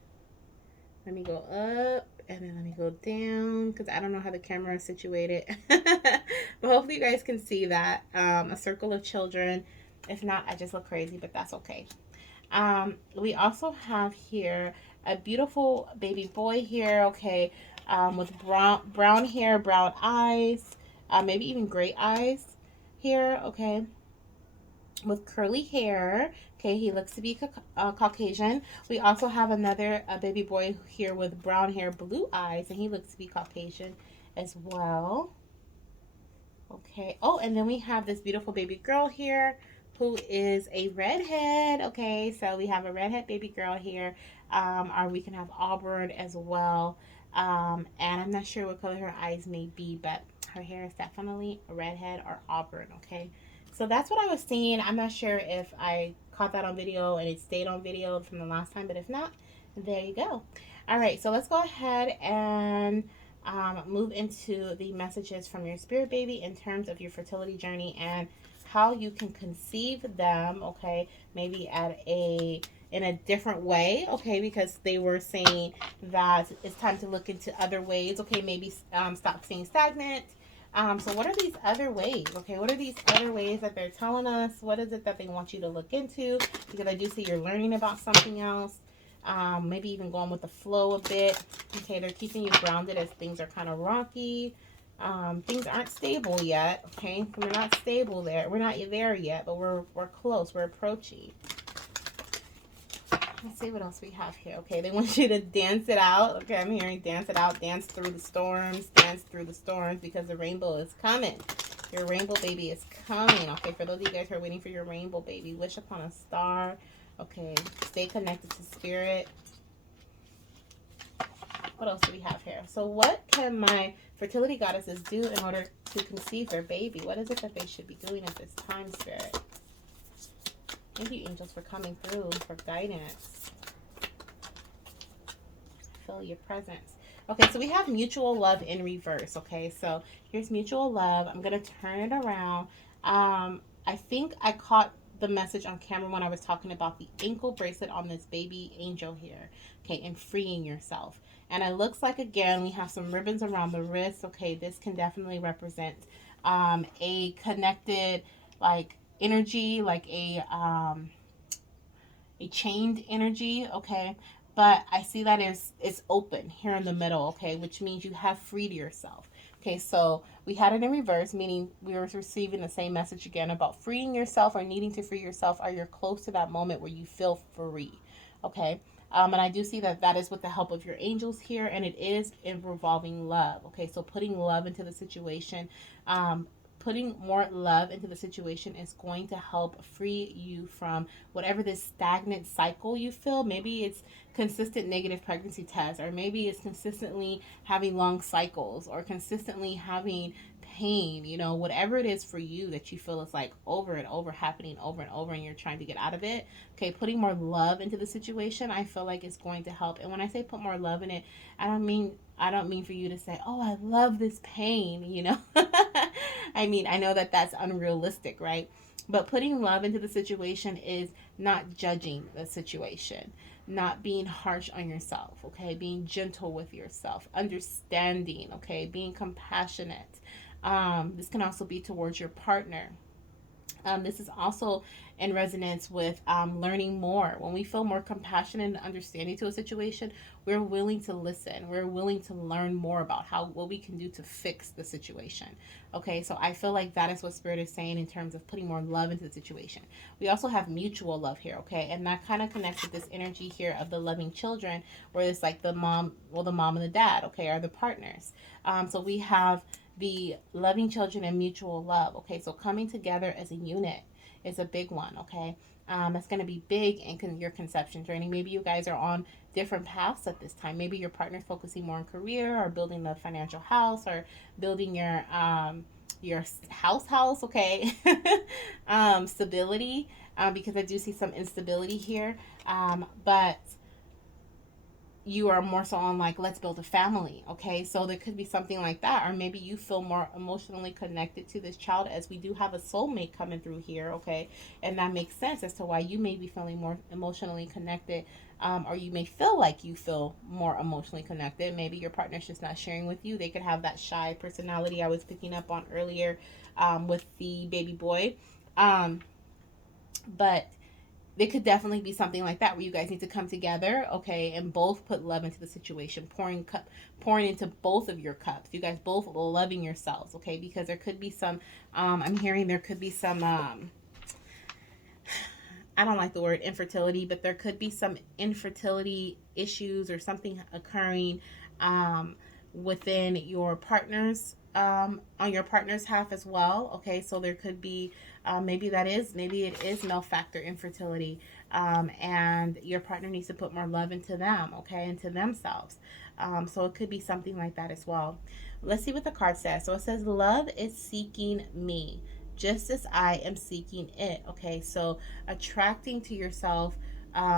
Let me go up and then let me go down because I don't know how the camera is situated. But hopefully you guys can see that. A circle of children. If not, I just look crazy, but that's okay. We also have here a beautiful baby boy here, okay, with brown hair, brown eyes, maybe even gray eyes here, okay, with curly hair. Okay, he looks to be Caucasian. We also have another baby boy here with brown hair, blue eyes, and he looks to be Caucasian as well. Okay. Oh, and then we have this beautiful baby girl here who is a redhead. Okay, so we have a redhead baby girl here. Or we can have auburn as well. And I'm not sure what color her eyes may be, but her hair is definitely a redhead or auburn. Okay, so that's what I was seeing. I'm not sure if I caught that on video and it stayed on video from the last time, but if not, there you go. All right, so let's go ahead and move into the messages from your spirit baby in terms of your fertility journey and how you can conceive them, okay, maybe at a in a different way, okay, because they were saying that it's time to look into other ways, okay, maybe stop being stagnant. So what are these other ways, okay? What are these other ways that they're telling us? What is it that they want you to look into? Because I do see you're learning about something else. Maybe even going with the flow a bit. Okay, they're keeping you grounded as things are kind of rocky. Things aren't stable yet. Okay, we're not stable there. We're not there yet, but we're close. We're approaching. Let's see what else we have here. Okay, they want you to dance it out. Okay, I'm hearing dance it out, dance through the storms, dance through the storms because the rainbow is coming. Your rainbow baby is coming. Okay, for those of you guys who are waiting for your rainbow baby, wish upon a star. Okay, stay connected to spirit. What else do we have here? So what can my fertility goddesses do in order to conceive their baby? What is it that they should be doing at this time, spirit? Thank you, angels, for coming through, for guidance. Feel your presence. Okay, so we have mutual love in reverse. Okay, so here's mutual love. I'm going to turn it around. I think I caught the message on camera when I was talking about the ankle bracelet on this baby angel here. Okay, and freeing yourself. And it looks like, again, we have some ribbons around the wrist. Okay, this can definitely represent a connected, like, energy, like a chained energy, okay? But I see that it's open here in the middle, okay, which means you have freed yourself. Okay, so we had it in reverse, meaning we were receiving the same message again about freeing yourself or needing to free yourself, or you're close to that moment where you feel free, okay? And I do see that that is with the help of your angels here, and it is in revolving love, okay? So putting love into the situation, putting more love into the situation is going to help free you from whatever this stagnant cycle you feel. Maybe it's consistent negative pregnancy tests, or maybe it's consistently having long cycles, or consistently having pain, you know, whatever it is for you that you feel is like over and over happening over and over and you're trying to get out of it. Okay, putting more love into the situation, I feel like it's going to help. And when I say put more love in it, I don't mean for you to say, oh, I love this pain, you know. I mean, I know that that's unrealistic, right? But putting love into the situation is not judging the situation. not being harsh on yourself, okay? Being gentle with yourself, understanding, okay? Being compassionate. This can also be towards your partner. This is also in resonance with learning more. When we feel more compassionate and understanding to a situation, we're willing to listen. We're willing to learn more about what we can do to fix the situation. Okay, so I feel like that is what Spirit is saying in terms of putting more love into the situation. We also have mutual love here, okay, and that kind of connects with this energy here of the loving children, where it's like the mom, well, the mom and the dad, okay, are the partners. So we have the loving children and mutual love. Okay, so coming together as a unit is a big one. Okay, that's going to be big in your conception journey. Maybe you guys are on different paths at this time. Maybe your partner's focusing more on career, or building the financial house, or building your house. Okay, stability. Because I do see some instability here. But you are more so on like, let's build a family. Okay, so there could be something like that, or maybe you feel more emotionally connected to this child, as we do have a soulmate coming through here. Okay, and that makes sense as to why you may be feeling more emotionally connected, or you may feel like you feel more emotionally connected. Maybe your partner's just not sharing with you. They could have that shy personality I was picking up on earlier, with the baby boy. But there could definitely be something like that, where you guys need to come together, okay, and both put love into the situation, pouring into both of your cups. You guys both loving yourselves, okay, because there could be some, I'm hearing there could be some, I don't like the word infertility, but there could be some infertility issues or something occurring, within your partner's, on your partner's half as well. Okay, so there could be, maybe it is male factor infertility, and your partner needs to put more love into them, okay, into themselves. So it could be something like that as well. Let's see what the card says. So it says, love is seeking me just as I am seeking it. Okay, so attracting to yourself,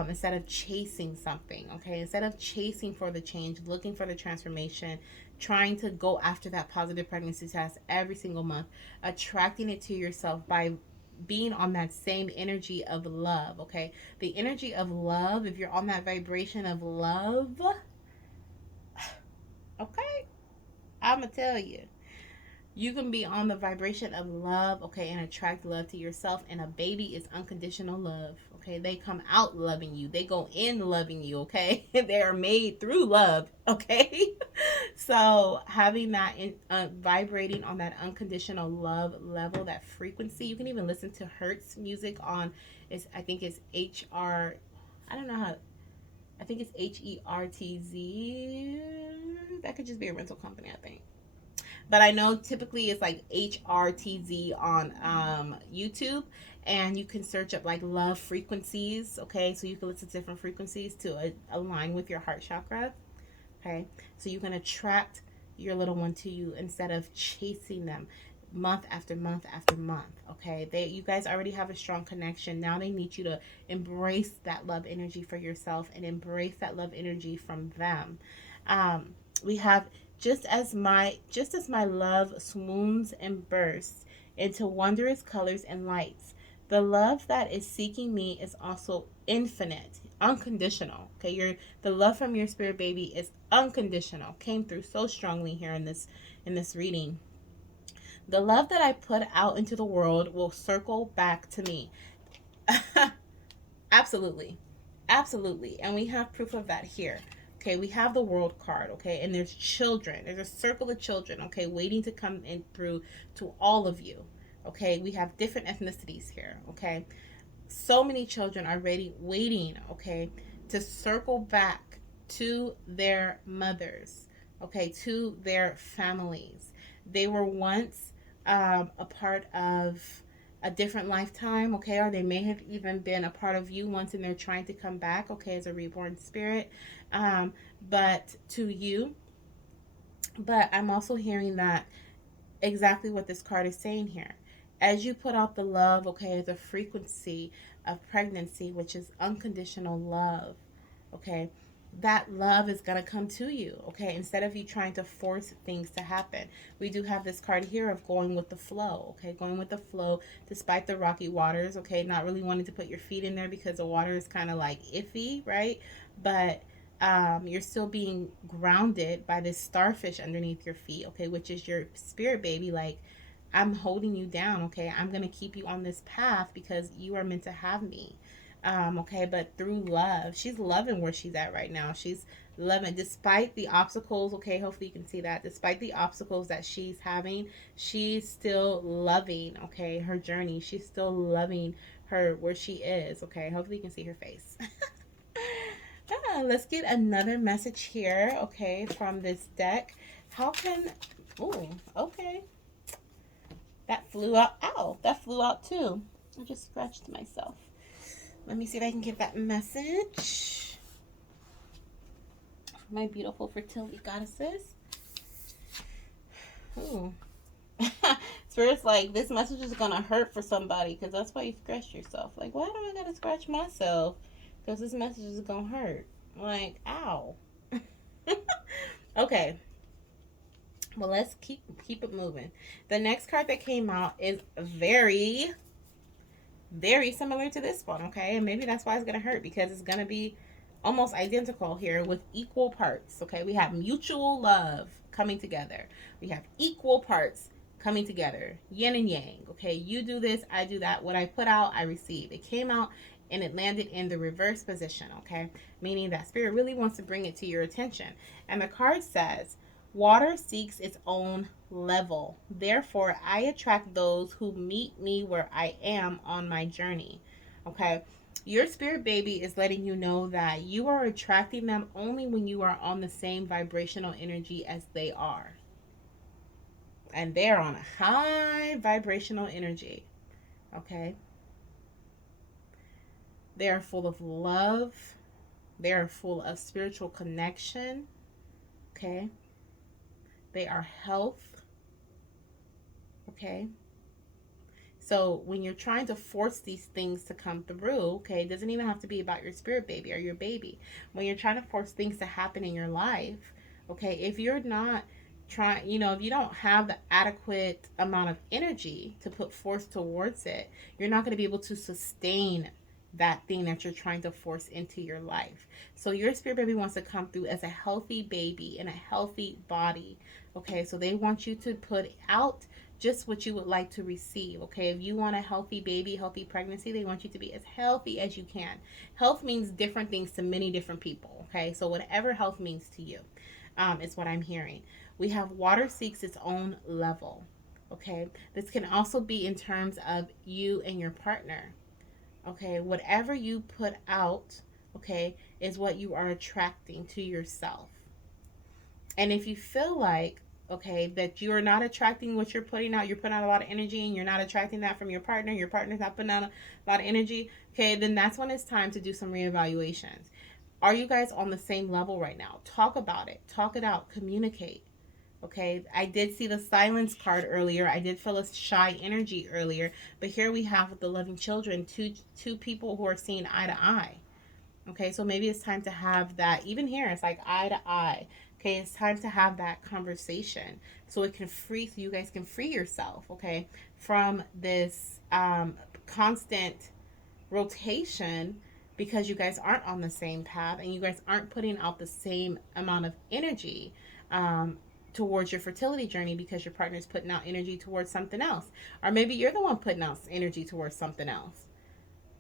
instead of chasing something. Okay, instead of chasing for the change, looking for the transformation, trying to go after that positive pregnancy test every single month, attracting it to yourself by being on that same energy of love. Okay, the energy of love, if you're on that vibration of love, okay, I'm gonna tell you, you can be on the vibration of love, okay, and attract love to yourself. And a baby is unconditional love, okay? They come out loving you, they go in loving you, okay? They are made through love, okay? So having that vibrating on that unconditional love level, that frequency, you can even listen to Hertz music on, I think it's HR, I don't know how, I think it's HERTZ. That could just be a rental company, I think. But I know typically it's like HRTZ on YouTube, and you can search up like love frequencies. Okay, so you can listen to different frequencies to align with your heart chakra. Okay, so you can attract your little one to you instead of chasing them month after month after month. Okay, you guys already have a strong connection. Now they need you to embrace that love energy for yourself and embrace that love energy from them. We have, just as my love swoons and bursts into wondrous colors and lights, the love that is seeking me is also infinite, unconditional. Okay, the love from your spirit baby is unconditional. Came through so strongly here in this reading. The love that I put out into the world will circle back to me. Absolutely. Absolutely. And we have proof of that here. Okay, we have the world card, okay, and there's children. There's a circle of children, okay, waiting to come in through to all of you. Okay, we have different ethnicities here, okay. So many children are waiting, okay, to circle back to their mothers, okay, to their families. They were once, a part of a different lifetime, okay, or they may have even been a part of you once, and they're trying to come back, okay, as a reborn spirit, but to you. But I'm also hearing that exactly what this card is saying here. As you put out the love, okay, the frequency of pregnancy, which is unconditional love, okay, that love is going to come to you, okay? Instead of you trying to force things to happen. We do have this card here of going with the flow, okay? Going with the flow despite the rocky waters, okay? Not really wanting to put your feet in there because the water is kind of like iffy, right? But you're still being grounded by this starfish underneath your feet, okay? Which is your spirit baby. Like, I'm holding you down, okay? I'm going to keep you on this path because you are meant to have me. Okay, but through love, she's loving where she's at right now. She's loving despite the obstacles. Okay, hopefully you can see that. Despite the obstacles that she's having, she's still loving, okay, her journey. She's still loving her where she is. Okay, hopefully you can see her face. Let's get another message here, okay, from this deck. How can, oh, okay. That flew out. Ow, that flew out too. I just scratched myself. Let me see if I can get that message. My beautiful fertility goddesses. Ooh. Spirit's like, this message is going to hurt for somebody because that's why you scratched yourself. Like, why do I got to scratch myself? Because this message is going to hurt. Like, ow. Okay. Well, let's keep it moving. The next card that came out is very similar to this one, okay? And maybe that's why it's going to hurt because it's going to be almost identical here with equal parts, okay? We have mutual love coming together. We have equal parts coming together, yin and yang, okay? You do this, I do that. What I put out, I receive. It came out and it landed in the reverse position, okay? Meaning that spirit really wants to bring it to your attention. And the card says, water seeks its own level. Therefore, I attract those who meet me where I am on my journey. Okay? Your spirit baby is letting you know that you are attracting them only when you are on the same vibrational energy as they are. And they're on a high vibrational energy. Okay? They are full of love. They are full of spiritual connection. Okay? They are health. Okay? So when you're trying to force these things to come through, okay, it doesn't even have to be about your spirit baby or your baby. When you're trying to force things to happen in your life, okay, if you're not trying, if you don't have the adequate amount of energy to put force towards it, you're not going to be able to sustain that thing that you're trying to force into your life. So your spirit baby wants to come through as a healthy baby in a healthy body. Okay, so they want you to put out just what you would like to receive. Okay, if you want a healthy baby, healthy pregnancy, they want you to be as healthy as you can. Health means different things to many different people. Okay, so whatever health means to you is what I'm hearing. We have water seeks its own level. Okay, this can also be in terms of you and your partner. Okay, whatever you put out, okay, is what you are attracting to yourself. And if you feel like, okay, that you are not attracting what you're putting out, you're putting out a lot of energy and you're not attracting that from your partner's not putting out a lot of energy, okay, then that's when it's time to do some reevaluations. Are you guys on the same level right now? Talk about it, talk it out, communicate. Okay, I did see the silence card earlier. I did feel a shy energy earlier, but here we have with the loving children, two people who are seeing eye to eye. Okay, so maybe it's time to have that. Even here, it's like eye to eye. Okay, it's time to have that conversation so it can free, so you guys can free yourself, okay, from this constant rotation because you guys aren't on the same path and you guys aren't putting out the same amount of energy towards your fertility journey because your partner's putting out energy towards something else. Or maybe you're the one putting out energy towards something else.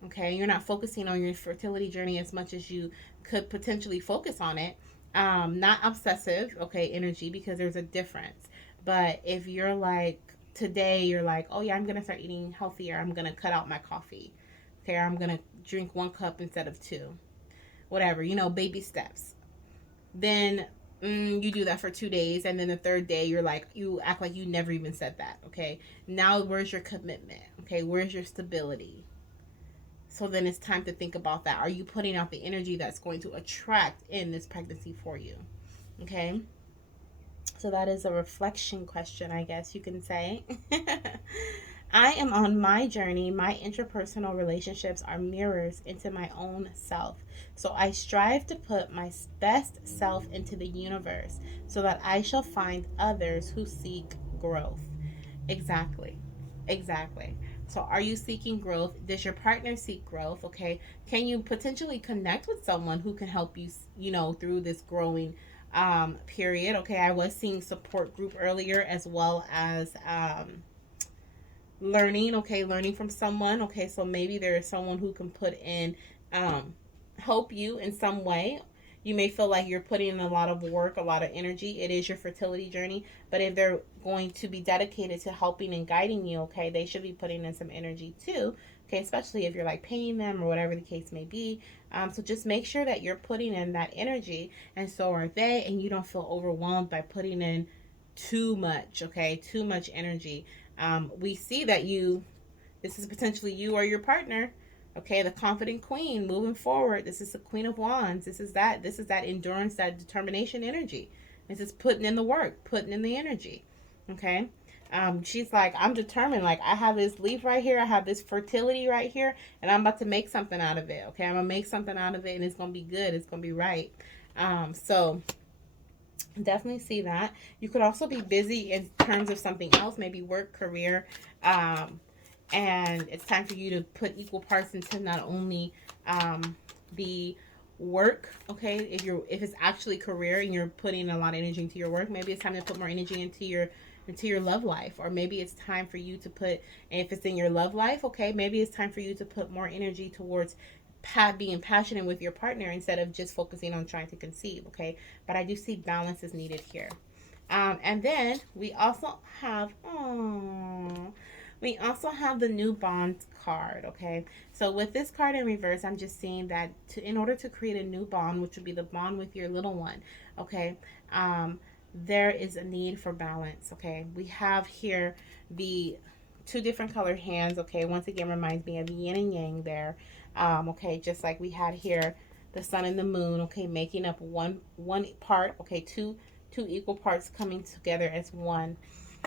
Okay, you're not focusing on your fertility journey as much as you could potentially focus on it. Not obsessive, okay, energy, because there's a difference. But if you're like, today you're like, oh yeah, I'm gonna start eating healthier, I'm gonna cut out my coffee, okay, I'm gonna drink 1 cup instead of 2, whatever, baby steps. Then you do that for 2 days, and then the third day you're like, you act like you never even said that. Okay, now where's your commitment? Okay, where's your stability? So then it's time to think about that. Are you putting out the energy that's going to attract in this pregnancy for you? Okay. So that is a reflection question, I guess you can say. I am on my journey. My interpersonal relationships are mirrors into my own self. So I strive to put my best self into the universe so that I shall find others who seek growth. Exactly. Exactly. So are you seeking growth? Does your partner seek growth? Okay. Can you potentially connect with someone who can help you, through this growing period? Okay. I was seeing support group earlier as well as learning, okay, learning from someone. Okay, so maybe there is someone who can put in um help you in some way. You may feel like you're putting in a lot of work, a lot of energy. It is your fertility journey, but if they're going to be dedicated to helping and guiding you, okay, they should be putting in some energy too. Okay, especially if you're like paying them or whatever the case may be. So just make sure that you're putting in that energy, and so are they, and you don't feel overwhelmed by putting in too much, okay, too much energy. We see that this is potentially you or your partner, okay, the confident queen moving forward. This is the queen of wands. This is that endurance, that determination energy. This is putting in the work, putting in the energy, okay. She's like, I'm determined. Like, I have this leaf right here, I have this fertility right here, and I'm about to make something out of it. Okay, I'm gonna make something out of it, and it's gonna be good, it's gonna be right. So definitely see that. You could also be busy in terms of something else, maybe work, career, um, and it's time for you to put equal parts into not only the work. Okay, if it's actually career and you're putting a lot of energy into your work, maybe it's time to put more energy into your love life. Or maybe it's time for you to put, if it's in your love life, okay, maybe it's time for you to put more energy towards being passionate with your partner instead of just focusing on trying to conceive. Okay, but I do see balance is needed here. And then we also have, we also have the new bond card. Okay, so with this card in reverse, I'm just seeing that in order to create a new bond, which would be the bond with your little one, okay, there is a need for balance. Okay, we have here the two different colored hands. Okay, once again reminds me of yin and yang there. Okay, just like we had here the sun and the moon. Okay, making up one part. Okay, two equal parts coming together as one.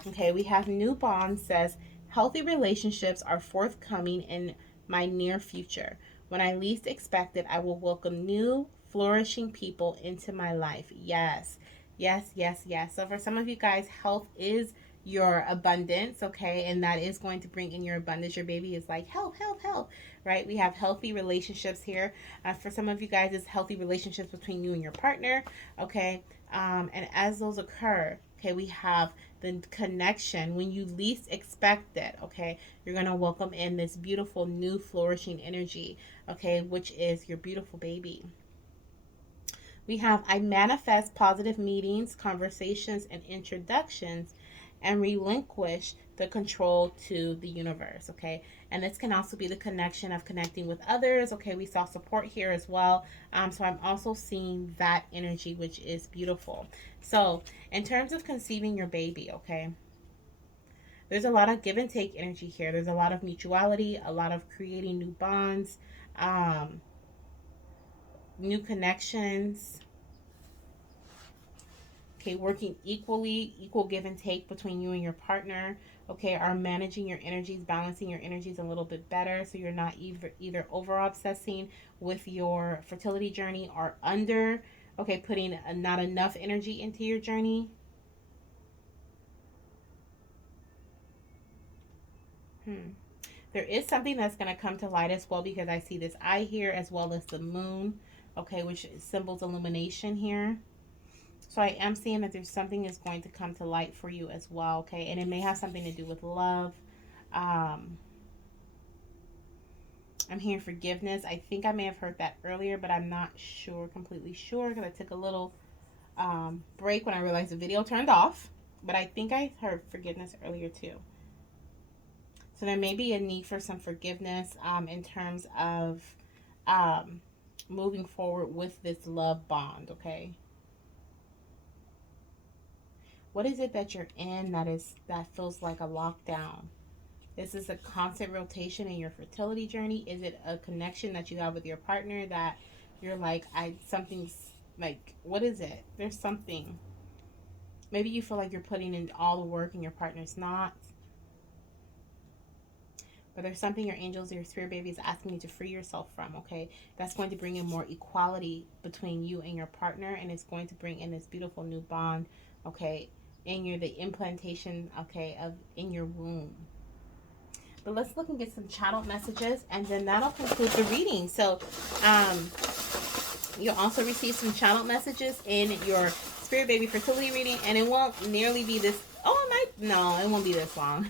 Okay, we have new bond says healthy relationships are forthcoming in my near future. When I least expect it, I will welcome new flourishing people into my life. Yes. Yes, yes, yes. So for some of you guys, health is your abundance, okay? And that is going to bring in your abundance. Your baby is like, health, health, health, right? We have healthy relationships here. For some of you guys, it's healthy relationships between you and your partner, okay? And as those occur, okay, we have the connection when you least expect it, okay? You're going to welcome in this beautiful new flourishing energy, okay, which is your beautiful baby. We have I manifest positive meetings, conversations, and introductions and relinquish the control to the universe. Okay. And this can also be the connection of connecting with others. Okay. We saw support here as well. So I'm also seeing that energy, which is beautiful. So, in terms of conceiving your baby, okay, there's a lot of give and take energy here. There's a lot of mutuality, a lot of creating new bonds, um, new connections. Okay, working equal give and take between you and your partner. Okay, are managing your energies, balancing your energies a little bit better, so you're not either over obsessing with your fertility journey or under. Okay, putting not enough energy into your journey. There is something that's going to come to light as well, because I see this eye here as well as the moon. Okay, which symbols illumination here. So I am seeing that there's something that's going to come to light for you as well, okay? And it may have something to do with love. Um, I'm hearing forgiveness. I think I may have heard that earlier, but I'm not sure, completely sure, because I took a little break when I realized the video turned off. But I think I heard forgiveness earlier too. So there may be a need for some forgiveness in terms of um, moving forward with this love bond, okay? What is it that you're in that feels like a lockdown? Is this a constant rotation in your fertility journey? Is it a connection that you have with your partner that you're like, something's like, what is it? There's something. Maybe you feel like you're putting in all the work and your partner's not. or there's something your angels or your spirit baby is asking you to free yourself from, okay? That's going to bring in more equality between you and your partner, and it's going to bring in this beautiful new bond, okay, in your the implantation, okay, of in your womb. But let's look and get some channel messages, and then that'll conclude the reading. So you'll also receive some channel messages in your spirit baby fertility reading, and it won't nearly be this. Oh, it might. No, it won't be this long.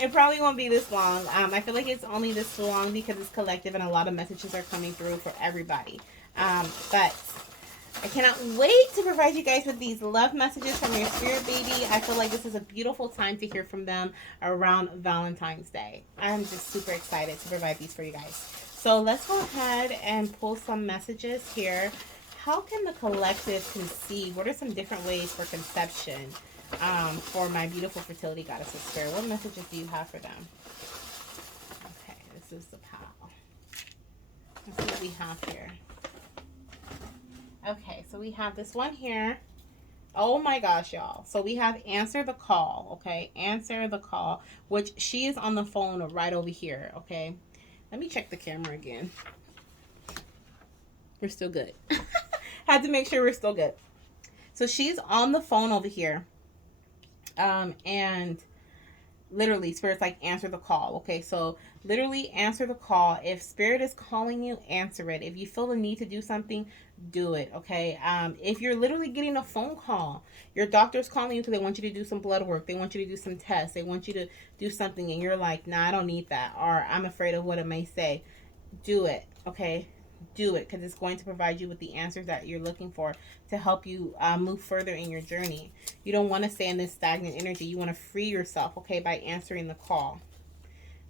It probably won't be this long. I feel like it's only this long because it's collective and a lot of messages are coming through for everybody. But I cannot wait to provide you guys with these love messages from your spirit baby. I feel like this is a beautiful time to hear from them around Valentine's Day. I'm just super excited to provide these for you guys. So let's go ahead and pull some messages here. How can the collective conceive? What are some different ways for conception for my beautiful fertility goddesses spirit? What messages do you have for them? Okay, this is the pal. Let's see what we have here. Okay, so we have this one here. Oh my gosh, y'all. So we have answer the call, okay? Answer the call, which she is on the phone right over here, okay? Let me check the camera again. We're still good. Had to make sure we're still good. So she's on the phone over here. And literally, Spirit's like, answer the call, okay? So literally answer the call. If Spirit is calling you, answer it. If you feel the need to do something, do it, okay? If you're literally getting a phone call, your doctor's calling you because they want you to do some blood work, they want you to do some tests, they want you to do something, and you're like, nah, I don't need that, or I'm afraid of what it may say, do it, okay? Do it, because it's going to provide you with the answers that you're looking for to help you move further in your journey. You don't want to stay in this stagnant energy. You want to free yourself, okay, by answering the call.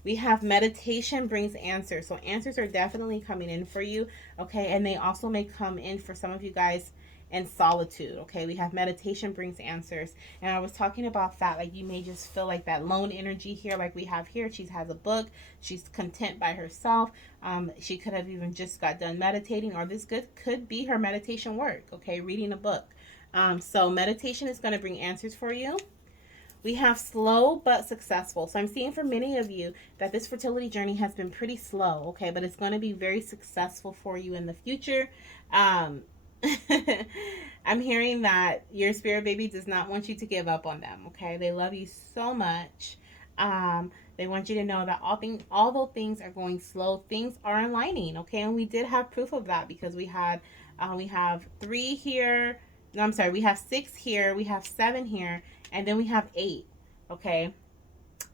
We have meditation brings answers. So answers are definitely coming in for you, okay? And they also may come in for some of you guys in solitude, okay? We have meditation brings answers. And I was talking about that, like you may just feel like that lone energy here, like we have here. She has a book. She's content by herself. She could have even just got done meditating, or this could be her meditation work, okay? Reading a book. So meditation is going to bring answers for you. We have slow but successful. So I'm seeing for many of you that this fertility journey has been pretty slow, okay? But it's going to be very successful for you in the future. I'm hearing that your spirit baby does not want you to give up on them, okay? They love you so much. They want you to know that although things are going slow, things are aligning, okay? And we did have proof of that because we have 3 here. No, I'm sorry. We have 6 here. We have 7 here. And then we have 8, okay?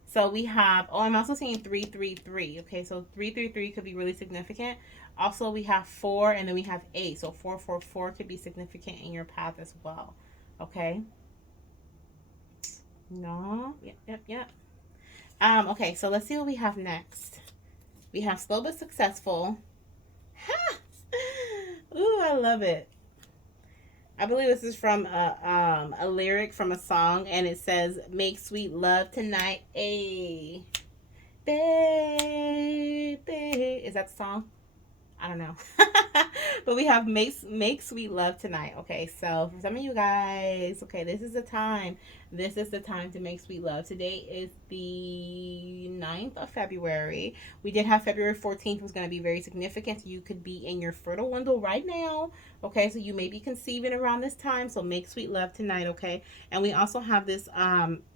So we have, I'm also seeing 333, okay? So 333 could be really significant. Also, we have 4, and then we have 8. So 444 could be significant in your path as well, okay? No, yep. Okay, so let's see what we have next. We have slow but successful. Ha! Ooh, I love it. I believe this is from a lyric from a song, and it says, "Make sweet love tonight, ayy, baby." Is that the song? I don't know. But we have make sweet love tonight. Okay, so for some of you guys, okay, this is the time. This is the time to make sweet love. Today is the 9th of February. We did have February 14th was going to be very significant. You could be in your fertile window right now. Okay, so you may be conceiving around this time. So make sweet love tonight, okay? And we also have this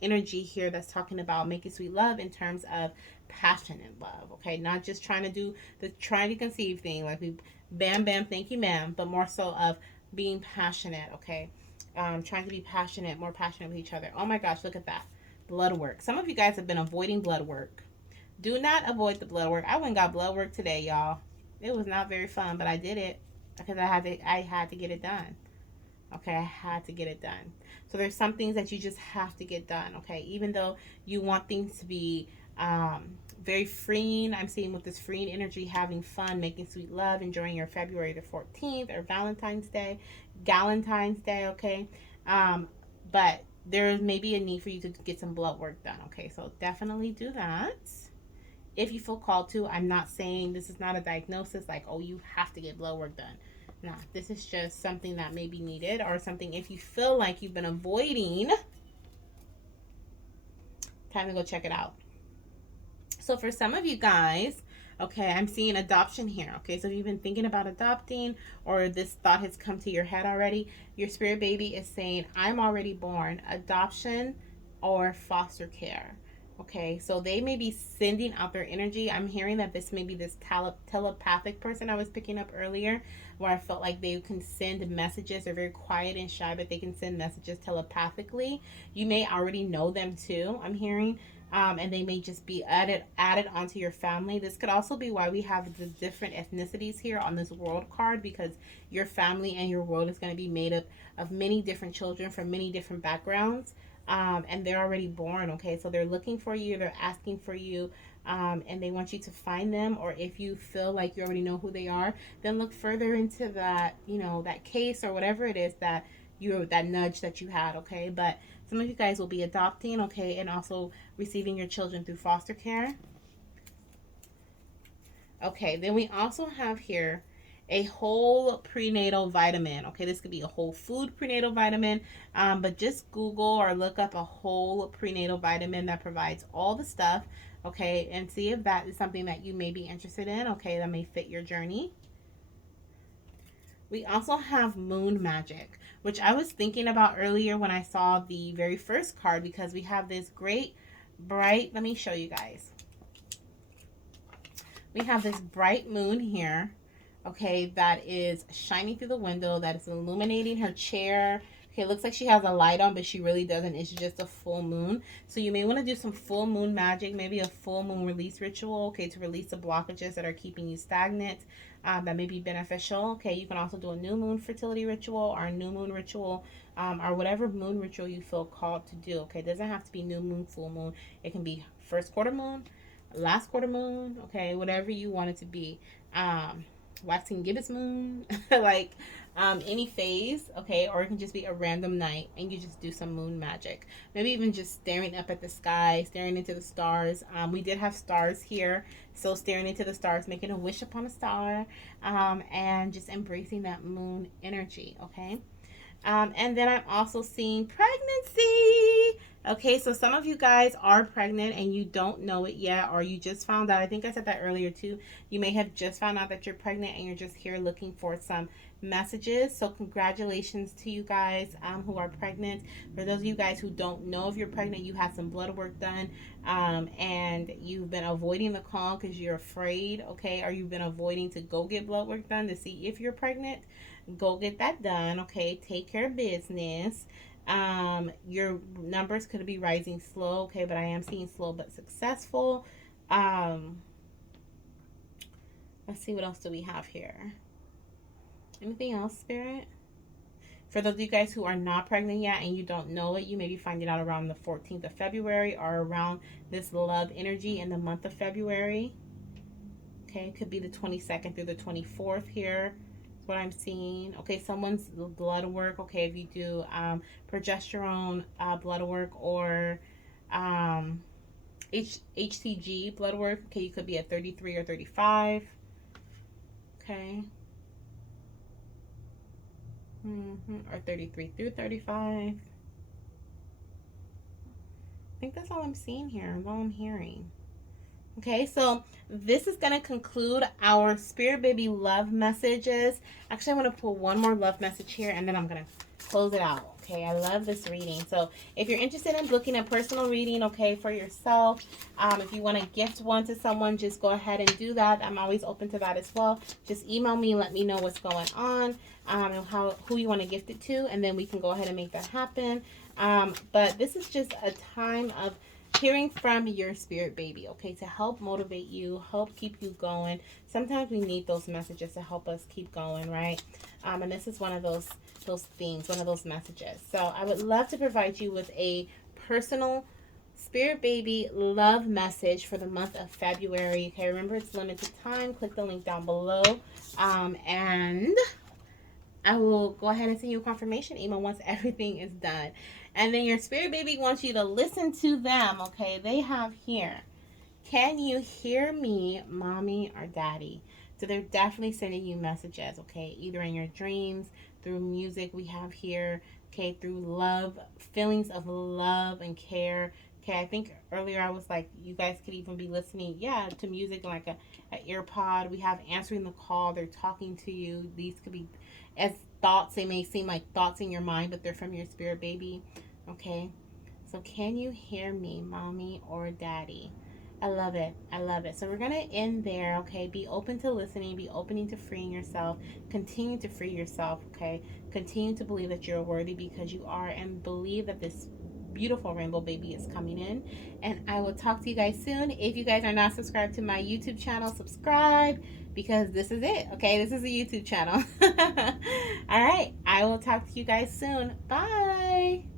energy here that's talking about making sweet love in terms of passionate love, okay? Not just trying to do the trying to conceive thing, like we bam bam thank you ma'am, but more so of being passionate, okay? Trying to be passionate, more passionate with each other. Oh my gosh, look at that. Blood work. Some of you guys have been avoiding blood work. Do not avoid the blood work. I went and got blood work today, y'all. It was not very fun, but I did it because I had to get it done. Okay, I had to get it done. So there's some things that you just have to get done, okay? Even though you want things to be very freeing. I'm seeing with this freeing energy, having fun, making sweet love, enjoying your February the 14th or Valentine's Day, okay? But there may be a need for you to get some blood work done, okay? So definitely do that if you feel called to. I'm not saying this is not a diagnosis like, oh, you have to get blood work done. No, this is just something that may be needed, or something if you feel like you've been avoiding, time to go check it out. So for some of you guys, okay, I'm seeing adoption here. Okay, so if you've been thinking about adopting or this thought has come to your head already, your spirit baby is saying, I'm already born. Adoption or foster care. Okay, so they may be sending out their energy. I'm hearing that this may be this telepathic person I was picking up earlier, where I felt like they can send messages. They're very quiet and shy, but they can send messages telepathically. You may already know them too, I'm hearing. And they may just be added onto your family. This could also be why we have the different ethnicities here on this world card, because your family and your world is going to be made up of many different children from many different backgrounds. And they're already born. Okay, so they're looking for you, they're asking for you, and they want you to find them. Or if you feel like you already know who they are, then look further into that, that case or whatever it is that nudge that you had. Okay, but some of you guys will be adopting, okay, and also receiving your children through foster care. Okay, then we also have here a whole prenatal vitamin. Okay, this could be a whole food prenatal vitamin, but just Google or look up a whole prenatal vitamin that provides all the stuff, okay, and see if that is something that you may be interested in, okay, that may fit your journey. We also have moon magic, which I was thinking about earlier when I saw the very first card, because we have this great bright, let me show you guys. We have this bright moon here, okay, that is shining through the window, that is illuminating her chair. Okay, it looks like she has a light on, but she really doesn't. It's just a full moon. So you may want to do some full moon magic, maybe a full moon release ritual, okay, to release the blockages that are keeping you stagnant. That may be beneficial. Okay, you can also do a new moon fertility ritual or a new moon ritual, or whatever moon ritual you feel called to do. Okay, it doesn't have to be new moon, full moon. It can be first quarter moon, last quarter moon, okay, whatever you want it to be. Waxing gibbous moon, like any phase, okay, or it can just be a random night and you just do some moon magic. Maybe even just staring up at the sky, staring into the stars. We did have stars here, so staring into the stars, making a wish upon a star, and just embracing that moon energy, okay. And then I'm also seeing pregnancy. Okay, so some of you guys are pregnant and you don't know it yet, or you just found out. I think I said that earlier too. You may have just found out that you're pregnant and you're just here looking for some messages. So congratulations to you guys who are pregnant. For those of you guys who don't know if you're pregnant, you had some blood work done, and you've been avoiding the call because you're afraid, okay, or you've been avoiding to go get blood work done to see if you're pregnant. Go get that done, okay. Take care of business. Your numbers could be rising slow, okay, but I am seeing slow but successful. Let's see, what else do we have here? Anything else, Spirit? For those of you guys who are not pregnant yet and you don't know it, you may be finding out around the 14th of February or around this love energy in the month of February. Okay, it could be the 22nd through the 24th here. What I'm seeing. Okay, someone's blood work. Okay, if you do progesterone blood work or HCG blood work, okay, you could be at 33 or 35. Okay. Or 33 through 35. I think that's all I'm seeing here, all I'm hearing. Okay, so this is going to conclude our Spirit Baby love messages. Actually, I'm going to pull one more love message here and then I'm going to close it out. Okay, I love this reading. So if you're interested in booking a personal reading, okay, for yourself, if you want to gift one to someone, just go ahead and do that. I'm always open to that as well. Just email me and let me know what's going on, and who you want to gift it to, and then we can go ahead and make that happen. But this is just a time of hearing from your spirit baby, okay, to help motivate you, help keep you going. Sometimes we need those messages to help us keep going, right? And this is one of those things, one of those messages. So I would love to provide you with a personal spirit baby love message for the month of February. Okay, remember it's limited time. Click the link down below, and I will go ahead and send you a confirmation email once everything is done. And then your spirit baby wants you to listen to them, okay? They have here, can you hear me, mommy or daddy? So they're definitely sending you messages, okay? Either in your dreams, through music we have here, okay, through love, feelings of love and care. Okay, I think earlier I was like, you guys could even be listening, yeah, to music like a earpod. We have answering the call. They're talking to you. These could be as thoughts. They may seem like thoughts in your mind, but they're from your spirit baby. Okay, so can you hear me, mommy or daddy? I love it. I love it. So we're going to end there, okay? Be open to listening, be opening to freeing yourself. Continue to free yourself, okay? Continue to believe that you're worthy because you are, and believe that this beautiful rainbow baby is coming in. And I will talk to you guys soon. If you guys are not subscribed to my YouTube channel, subscribe because this is it, okay? This is a YouTube channel. All right. I will talk to you guys soon. Bye.